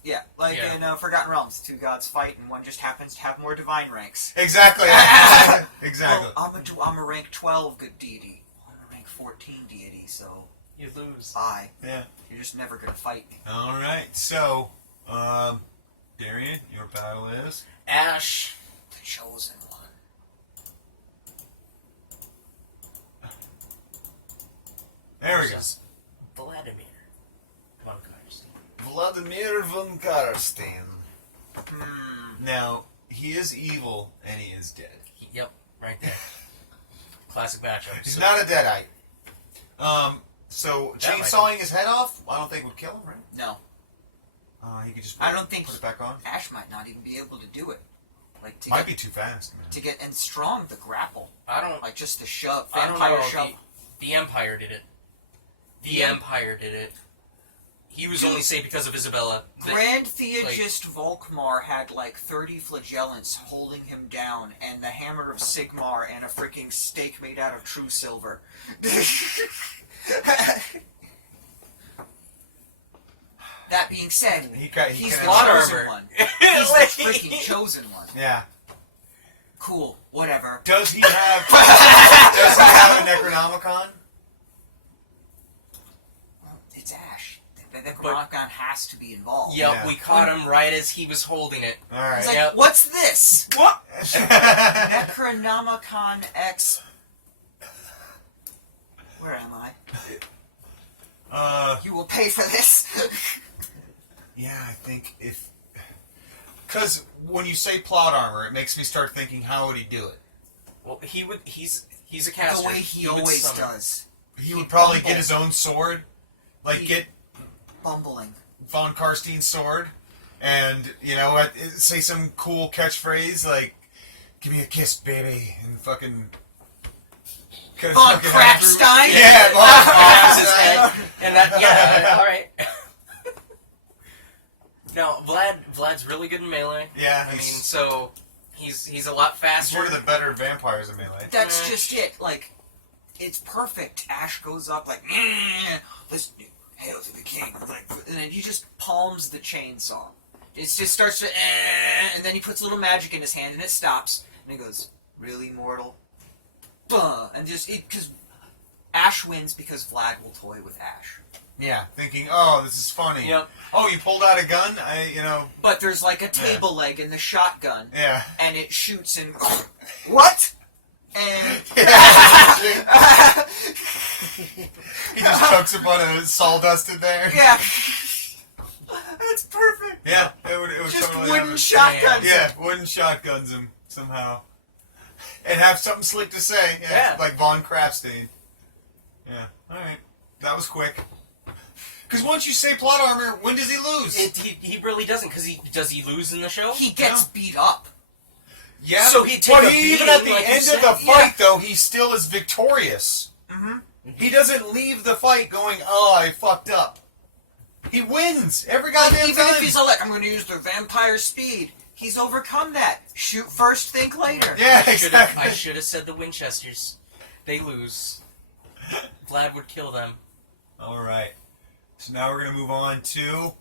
yeah, like Yeah. in Forgotten Realms, two gods fight, and one just happens to have more divine ranks. Exactly. Exactly. Well, I'm a rank 12 good deity. I'm a rank 14 deity, so You lose. bye. Yeah. You're just never gonna fight me. All right. So, Darian, your battle is. Ash. The chosen one. There we go. versus Vladimir von Karstein. Vladimir von Karstein. Hmm. Now, he is evil and he is dead. Yep, right there. Classic matchup. He's So- not a deadite. So That might chainsawing his head off, I don't think would kill him, right? No, He could just. I don't think put it back on. Ash might not even be able to do it. Like to Might get, be too fast. Man. to get and strong the grapple, I don't. like just the shove, I don't vampire know. shove. The Empire did it. The Yeah. Empire did it. He was only saved because of Isabella. Grand Theogist Volkmar had like 30 flagellants holding him down, and the hammer of Sigmar, and a freaking stake made out of true silver. That being said, He he's the can Plot chosen armor. one. He's the freaking chosen one. Yeah. Cool, whatever. Does he have? Does he have a Necronomicon? It's Ash. The Necronomicon has to be involved. Yep, Yeah. we caught him right as he was holding it. All right. He's like, Yep. what's this? What? Necronomicon X. Where am I? You will pay for this. Yeah, I think if. Because when you say plot armor, it makes me start thinking, how would he do it? Well, he would. He's a caster. The way he would always summon. does. He would probably bumble. get his own sword, like He- get Bumbling. Von Karstein's sword, and say some cool catchphrase like "Give me a kiss, baby," and fucking. Von Krapstein? Yeah, Von Grabs his Krapstein. head, and that. Yeah, all right. No, Vlad's really good in melee. Yeah, I mean, he's so he's a lot faster. one of the better vampires in melee. That's just it. Like, it's perfect. Ash goes up like, let's hail to the king. Like, and then he just palms the chainsaw. It just starts to, and then he puts a little magic in his hand, and it stops. And he goes, really, mortal? Buh! And just, because Ash wins because Vlad will toy with Ash. Yeah, thinking, oh, this is funny. Yep. Oh, you pulled out a gun? But there's like a table leg in the shotgun, Yeah. and it shoots and what? And He just chokes a bunch of sawdust in there. yeah, that's perfect. Yeah, it would Just totally wooden happen. shotguns. Yeah, wooden shotguns him somehow. And have something slick to say. Yeah. Like Von Krapstein. Yeah, alright. That was quick. Because once you say plot armor, when does he lose? He really doesn't, because does he lose in the show? He gets beat up. Yeah, So he'd take but a even beating, at the like you end said. of the fight, though, he still is victorious. Mm-hmm. He doesn't leave the fight going, oh, I fucked up. He wins every goddamn Even time. if he's all like, I'm going to use the vampire speed, he's overcome that. Shoot first, think later. Yeah, I exactly. should have said the Winchesters. They lose. Vlad would kill them. All right. So now we're going to move on to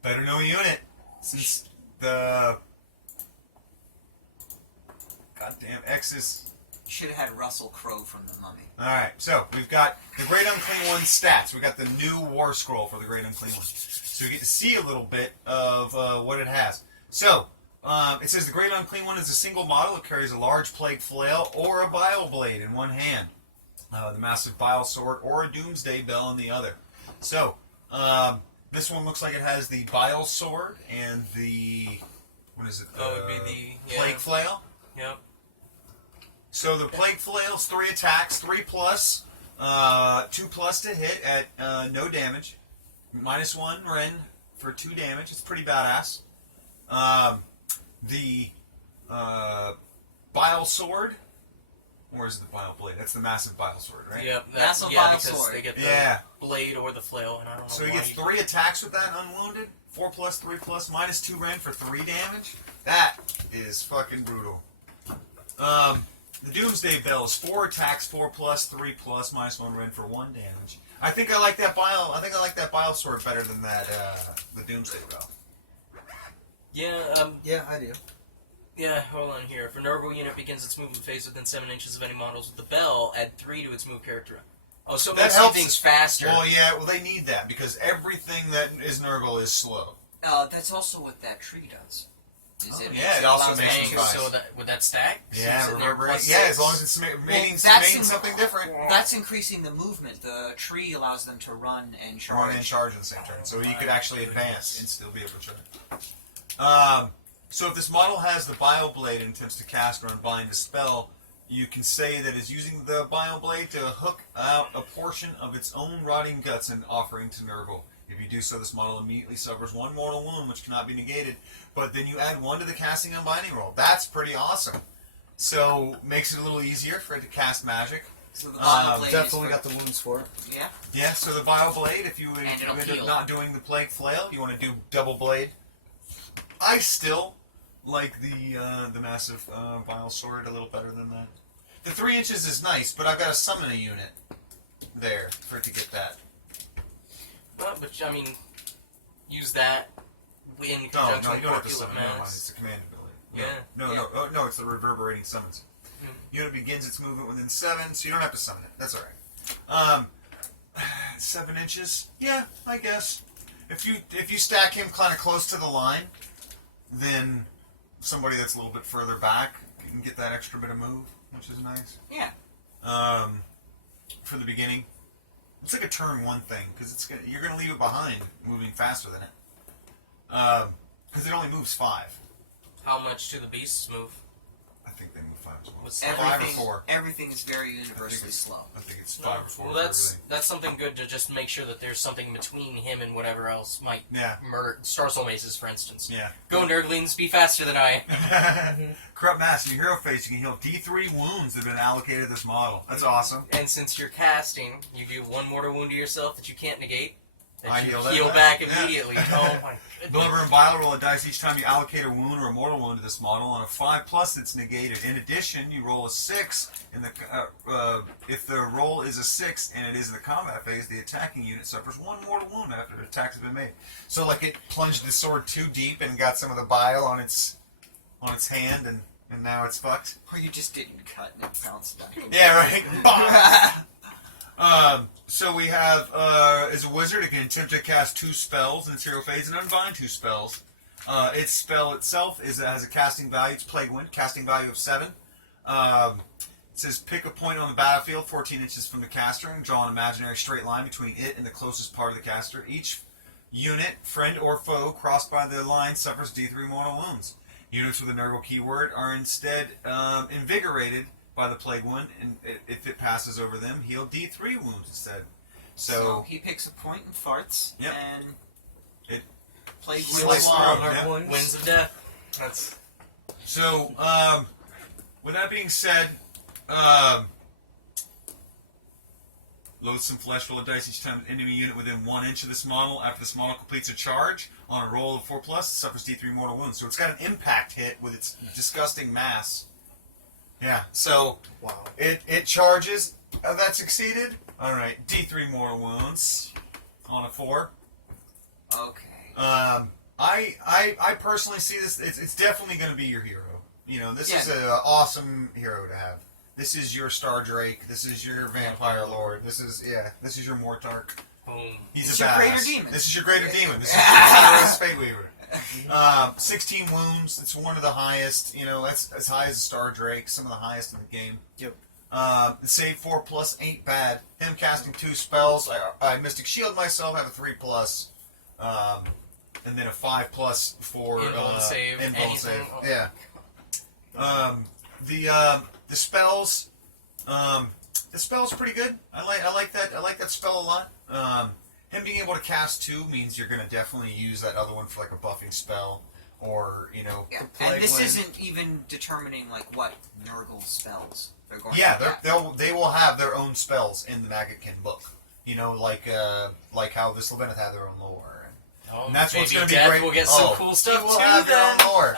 Better Know Unit. Since the goddamn X is... Should have had Russell Crowe from The Mummy. All right. So we've got the Great Unclean One stats. We got the new War Scroll for the Great Unclean One. So we get to see a little bit of what it has. So it says the Great Unclean One is a single model. It carries a large plague flail or a bile blade in one hand, the massive bile sword or a doomsday bell in the other. So this one looks like it has the bile sword and the what is it? Oh, it'd be the plague flail. Yep. So the plague flail's 3 attacks, 3+, 2+ to hit at no damage, -1 Ren for 2 damage. It's pretty badass. The bile sword, or is it the bile blade? That's the massive bile sword, right? Yep. Massive yeah, bile because sword. they get the Yeah. blade or the flail, and I don't know So why. he gets 3 attacks with that unwounded, 4+, 3+, -2 Ren for 3 damage. That is fucking brutal. The Doomsday Bell is 4 attacks, 4+, 3+, -1 Ren for 1 damage. I think I like that bile. I think I like that bile sword better than that the Doomsday Bell. Yeah. Yeah, I do. Yeah, hold on here. If a Nurgle unit begins its movement phase within 7 inches of any models with the bell, add 3 to its move character. Oh, so it That makes helps- things faster. Well, yeah, they need that because everything that is Nurgle is slow. That's also what that tree does. Oh, It yeah, it also allows makes them them to- fast. So that would that stack? Yeah, Is it there remember? plus Yeah, 6? as long as it's making that's in- something different. That's increasing the movement. The tree allows them to run and charge. Run and charge in the same turn, so you could actually advance and still be able to charge. So if this model has the Bile Blade and attempts to cast or unbind a spell you can say that it's using the Bioblade to hook out a portion of its own rotting guts and offering to Nurgle. If you do so, this model immediately suffers 1 mortal wound, which cannot be negated, but then you add 1 to the casting and binding roll. That's pretty awesome. So, makes it a little easier for it to cast magic. So the Bioblade Definitely got the wounds for it. Yeah. Yeah, so the Bioblade, if you And it'll end up heal. not doing the Plague Flail, you want to do Double Blade. I still like the massive Bile Sword a little better than that. The 3 inches is nice, but I've got to summon a unit there for it to get that. But I mean, use that in No, conjunction you with don't have to Corpulent summon. Never mind, Mass. it's a command ability. Yeah. No, it's the reverberating summons. Hmm. Unit begins its movement within 7, so you don't have to summon it. That's alright. 7 inches? Yeah, I guess. If you stack him kind of close to the line, then somebody that's a little bit further back can get that extra bit of move, which is nice. Yeah. For the beginning, it's like a turn 1 thing because you're gonna leave it behind, moving faster than it. Because it only moves 5. How much do the beasts move? I think they move 5 as well. What's 5 or 4. Everything is very universally slow. I think it's 5 or 4. Well, that's something good to just make sure that there's something between him and whatever else might Yeah. murder. Star Soul Maces, for instance. Yeah. Go Nurglings, be faster than I. Corrupt Mass, in your hero phase, you can heal D3 wounds that have been allocated to this model. That's awesome. And since you're casting, you do 1 mortal wound to yourself that you can't negate. That I you heal that back back. immediately. Oh my goodness. Deliver and Bile roll a dice each time you allocate a wound or a mortal wound to this model. On a 5+, it's negated. In addition, you roll a 6. If the roll is a 6 and it is in the combat phase, the attacking unit suffers 1 mortal wound after the attack has been made. So, like, it plunged the sword too deep and got some of the bile on its hand, and now it's fucked. Or you just didn't cut and it bounced back. Yeah, right. So we have, as a wizard, it can attempt to cast 2 spells in its hero phase and unbind 2 spells. Its spell itself has a casting value. It's Plague Wind, casting value of 7. It says pick a point on the battlefield 14 inches from the caster and draw an imaginary straight line between it and the closest part of the caster. Each unit, friend or foe, crossed by the line suffers D3 mortal wounds. Units with a Nurgle keyword are instead invigorated by the Plague Wind, and if it passes over them, heal D3 wounds instead. So he picks a point and farts, Yep. and It Plague heals Wind small, along. yeah. Winds of Death. That's So, with that being said, load some flesh, roll a dice each time an enemy unit within 1 inch of this model. After this model completes a charge, on a roll of 4+, it suffers D3 mortal wounds. So it's got an impact hit with its disgusting mass. Yeah, so Wow. it charges. That succeeded. Alright, D3 mortal wounds on a 4. Okay. I personally see this. It's definitely going to be your hero. You know, this is an awesome hero to have. This is your Star Drake. This is your Vampire Lord. This is your Mortark. boom. He's It's a your badass. Greater Demon. This is your Greater Demon. This is your Hero's Fate Weaver. 16 wounds. It's one of the highest. You know, that's as high as Star Drake. Some of the highest in the game. Yep. The save 4+ ain't bad. Him casting 2 spells. I Mystic Shield myself. Have a 3+. And then a 5+ for Invuln save, invuln anything. save. Oh. Yeah. The spells. The spell's pretty good. I like that spell a lot. Him being able to cast 2 means you're gonna definitely use that other one for like a buffing spell, or Yeah. the Plague And this Wind. isn't even determining like what Nurgle spells they're going Yeah, to they will have their own spells in the Nagash book. You know, like how the Slaveneth have their own lore. Oh, And that's what's maybe going to be Death great. will get some Oh, cool stuff it will too. have their then. own lore.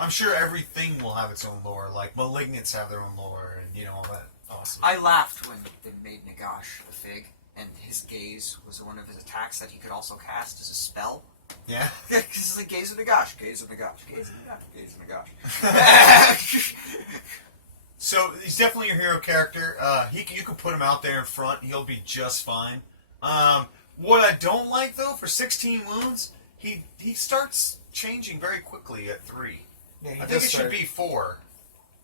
I'm sure everything will have its own lore. Like Malignants have their own lore, and all that. Awesome. I laughed when they made Nagash a fig, and his gaze was one of his attacks that he could also cast as a spell. Yeah. Because it's like gaze of Nagash, gaze of Nagash, gaze of Nagash, gaze of Nagash. So he's definitely your hero character. You can put him out there in front; he'll be just fine. What I don't like though, for 16 wounds, he starts changing very quickly at 3. Yeah, he I think does it should start- be 4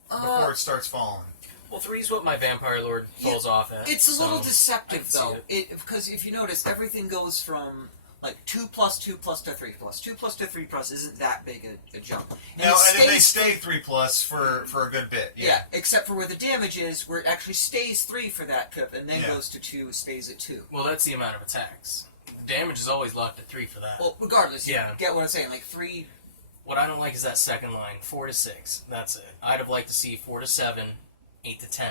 before it starts falling. Well, 3 is what my Vampire Lord falls off at. It's a little so deceptive I can see though, it. because if you notice, everything goes from like 2 plus 2 plus to 3 plus 2 plus to 3 plus isn't that big a jump. No, and if they stay 3+ for a good bit. Yeah, except for where the damage is, where it actually stays 3 for that pip, and then goes to 2, stays at 2. Well, that's the amount of attacks. The damage is always locked at 3 for that. Well, regardless, you Yeah. get what I'm saying. Like 3. What I don't like is that second line, 4 to 6. That's it. I'd have liked to see 4 to 7, 8 to 10,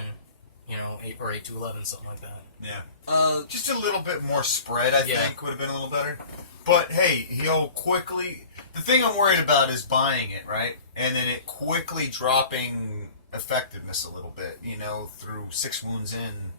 8 or 8 to 11, something like that. Yeah. Just a little bit more spread, I think, would have been a little better. But hey, he'll quickly. The thing I'm worried about is buying it, right? And then it quickly dropping effectiveness a little bit, through 6 wounds in.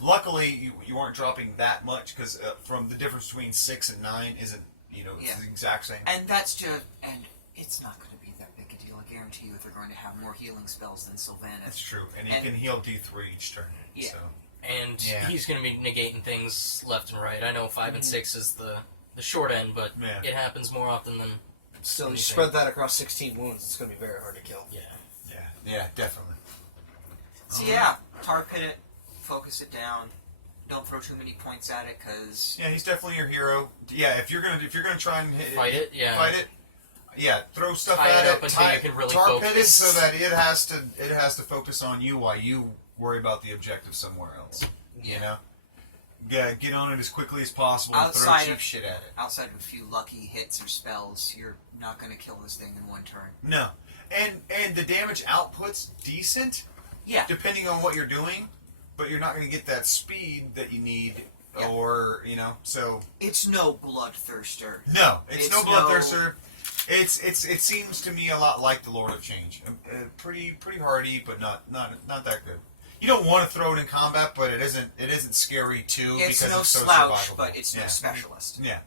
Luckily, you aren't dropping that much because from the difference between 6 and 9 isn't, it's the exact same. And that's just. And it's not going to be that big a deal. I guarantee you they're going to have more healing spells than Sylvanas. That's true. And he can heal D3 each turn. Yeah. So. And he's going to be negating things left and right. I know 5 and 6 is the short end, but it happens more often than. Still, you spread that across 16 wounds, it's going to be very hard to kill. Yeah, definitely. So target it, focus it down. Don't throw too many points at it, because he's definitely your hero. Yeah, if you're gonna try and fight it, throw stuff tie at it up until you can really target it focus. so that it has to focus on you while you worry about the objective somewhere else. Yeah, get on it as quickly as possible and throw cheap shit at it. Outside of a few lucky hits or spells, you're not going to kill this thing in one turn. No, and the damage output's decent. Yeah. Depending on what you're doing, but you're not going to get that speed that you need, or so. It's no bloodthirster. No, it's no bloodthirster. It seems to me a lot like the Lord of Change. Pretty hardy, but not that good. You don't want to throw it in combat, but it isn't scary too It's because no it's so slouch, survivable. but it's no specialist. Yeah.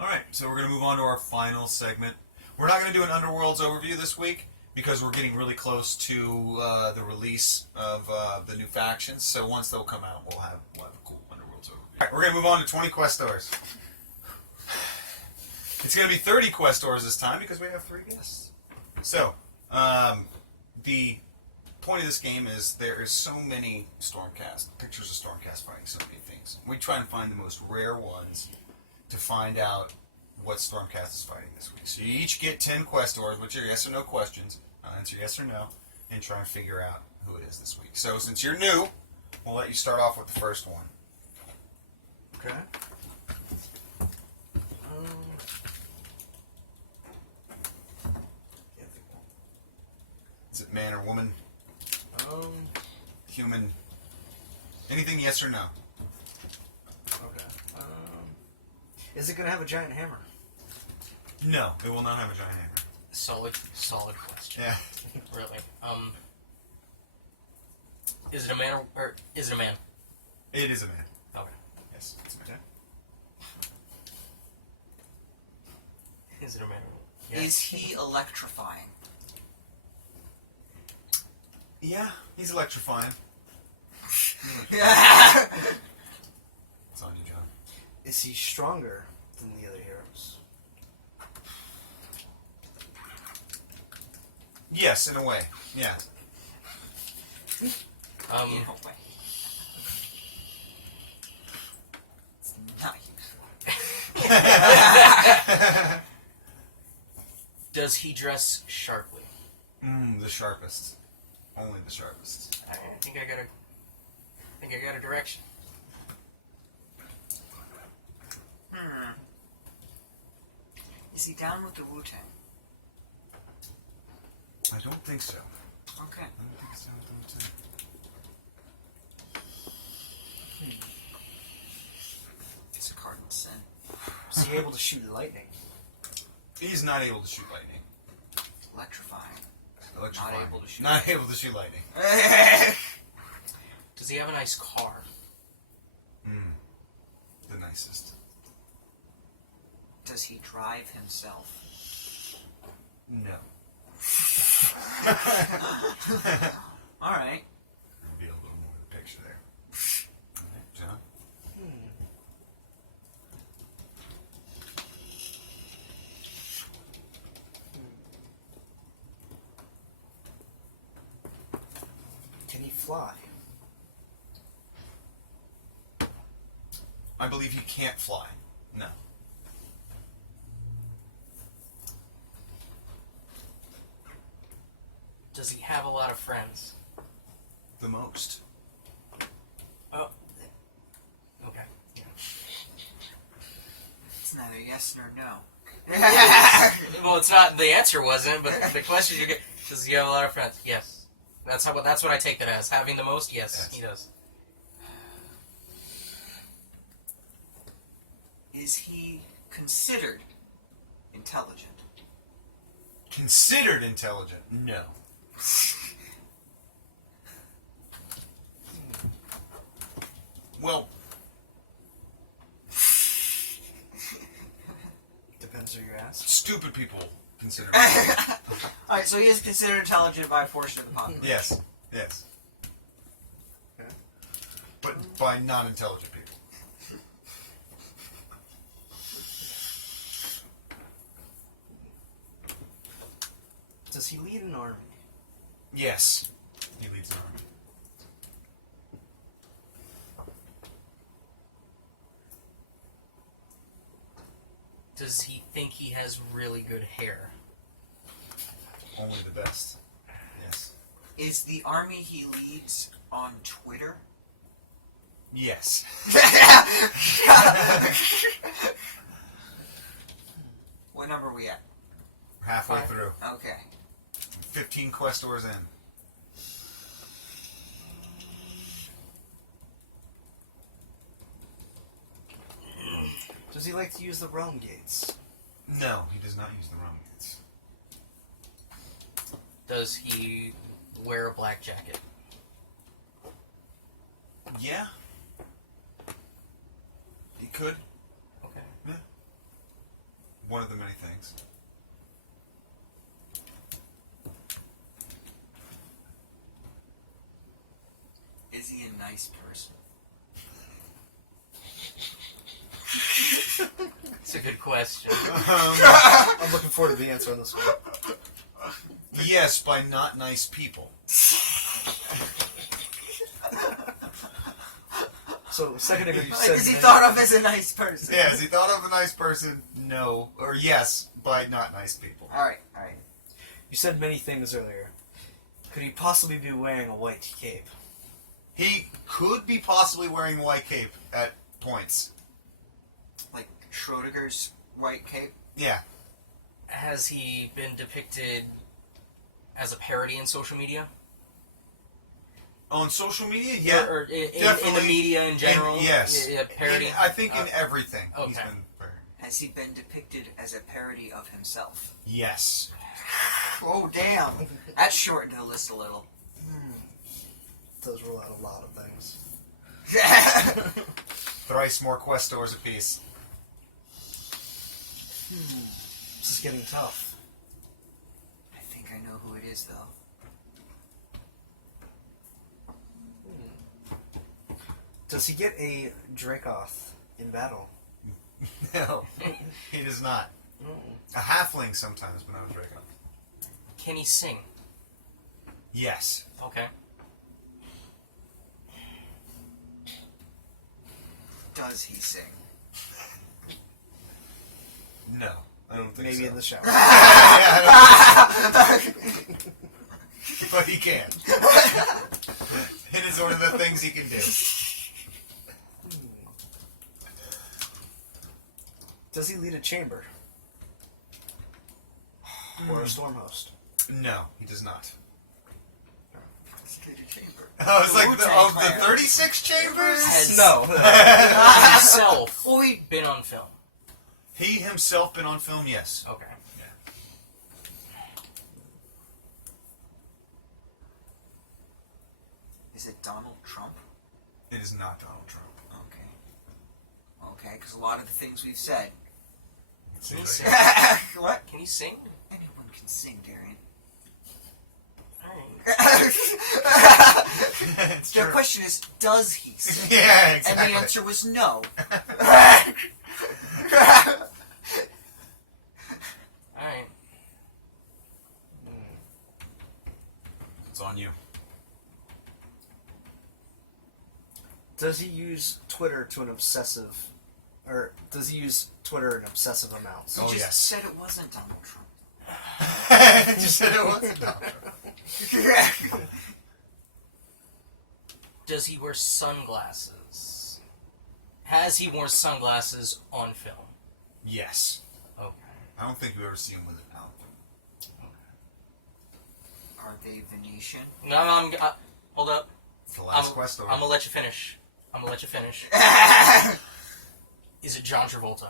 All right, so we're going to move on to our final segment. We're not going to do an Underworlds overview this week because we're getting really close to the release of the new factions. So once they'll come out, we'll have a cool Underworlds overview. All right, we're going to move on to 20 quest stores. It's going to be 30 quest stores this time because we have 3 guests. So, the point of this game is there is so many pictures of Stormcast fighting so many things. We try and find the most rare ones to find out what Stormcast is fighting this week. So you each get 10 quest stores, which are yes or no questions. Answer yes or no, and try and figure out who it is this week. So since you're new, we'll let you start off with the first one. Okay. Is it man or woman? Human? Anything yes or no? Okay. Is it going to have a giant hammer? No, it will not have a giant hammer. Solid question. Yeah. Really. Is it a man or is it a man? It is a man. Okay. Yes, it's a man. Is it a man? Is he electrifying? Yeah, he's electrifying. Yeah. It's on you, John. Is he stronger than the other heroes? Yes, in a way. Yeah. No way. It's not useful. Does he dress sharply? The sharpest. Only the sharpest. I think I got a direction. Is he down with the Wu-Tang? I don't think so. Okay. I don't think so. It's a cardinal sin. Is he able to shoot lightning? He's not able to shoot lightning. Electrifying. Electrifying. Not able to shoot. Not able to shoot lightning. Does he have a nice car? The nicest. Does he drive himself? No. Alright. Reveal a little more of the picture there. Okay, John? Can he fly? I believe he can't fly. No. Does he have a lot of friends? The most. Oh. Okay. Yeah. It's neither yes nor no. Well, it's not. The answer wasn't, but the question you get: does he have a lot of friends? Yes. That's how. That's what I take that as. Having the most. Yes, Yes. he does. Is he considered intelligent? Considered intelligent? No. Well, Depends who you ask. stupid people consider. Alright, so he is considered intelligent by a portion of the population. Yes. Yes. Okay. But by non-intelligent people. Does he lead an army? Yes. He leads an army. Does he think he has really good hair? Only the best. Yes. Is the army he leads on Twitter? Yes. What number are we at? We're halfway 5. through. Okay. 15 questors in. Does he like to use the realm gates? No, he does not use the realm gates. Does he wear a black jacket? Yeah. He could. Okay. Yeah. One of the many things. Is he a nice person? It's a good question. I'm looking forward to the answer on this one. Yes, by not nice people. So, second ago you Like, said... is he thought of as a nice person? Yeah, is he thought of a nice person? No. Or yes, by not nice people. Alright, alright. You said many things earlier. Could he possibly be wearing a white cape? He could be possibly wearing the white cape at points. Like Schrodinger's white cape? Yeah. Has he been depicted as a parody in social media? On social media, yeah. Or in the definitely. media in general? Yes. Yeah, parody? I think in everything he's okay. been parodied. Has he been depicted as a parody of himself? Yes. Oh, damn. That shortened the list a little. Does rule out a lot of things. Thrice more questors apiece. This is getting tough. I think I know who it is, though. Does he get a Dracoth in battle? No, he does not. A halfling sometimes, but not a Draco. Can he sing? Yes. Okay. Does he sing? No, I don't think Maybe so. in the shower. Yeah, I don't- but he can. It is one of the things he can do. Does he lead a chamber? Or a storm host? No, he does not. Skater chamber. Oh, it's like Wu-Tang of the Clan. 36 chambers? Has No. himself Well, he been on film? He himself been on film, yes. Okay. Is it Donald Trump? It is not Donald Trump. Okay. Okay, because a lot of the things we've said. Can he Seems sing? like- What? Can he sing? Anyone can sing, Darian. Alright. It's The true. question is, does he sing? Yeah, And exactly. the answer was no. Alright. It's on you. Does he use Twitter to an obsessive or does he use Twitter in obsessive amounts? You Oh, just yes. said it wasn't Donald Trump. Just said it wasn't Donald Trump. Does he wear sunglasses? Has he worn sunglasses on film? Yes. Okay. I don't think we've ever seen him without them. Are they Venetian? No, hold up. It's the last quest I'm order. gonna let you finish. Is it John Travolta?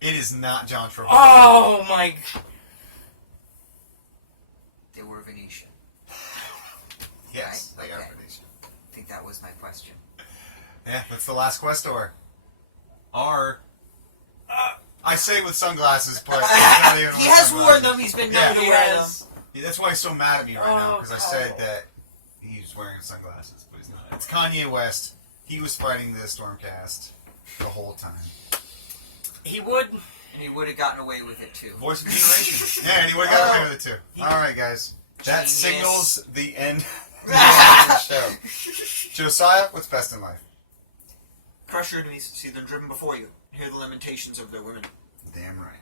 It is not John Travolta. Oh my! They were Venetian. Yes, Right? they are Okay. Venetian. I think that was my question. Yeah, that's the last quest order. I say with sunglasses, but it's not even He with has sunglasses. worn them. He's been known to wear them. Yeah, that's why he's so mad at me right now, Oh, because I said Kyle. that he's wearing sunglasses, but he's not. It's Kanye West. He was fighting the Stormcast the whole time. He would. And he would have gotten away with it too. Voice of generation. Yeah, and he would have got away with it too. All right, guys. That Genius. signals the end of the show. Josiah, what's best in life? Crush your enemies, see them driven before you, hear the lamentations of their women. Damn right.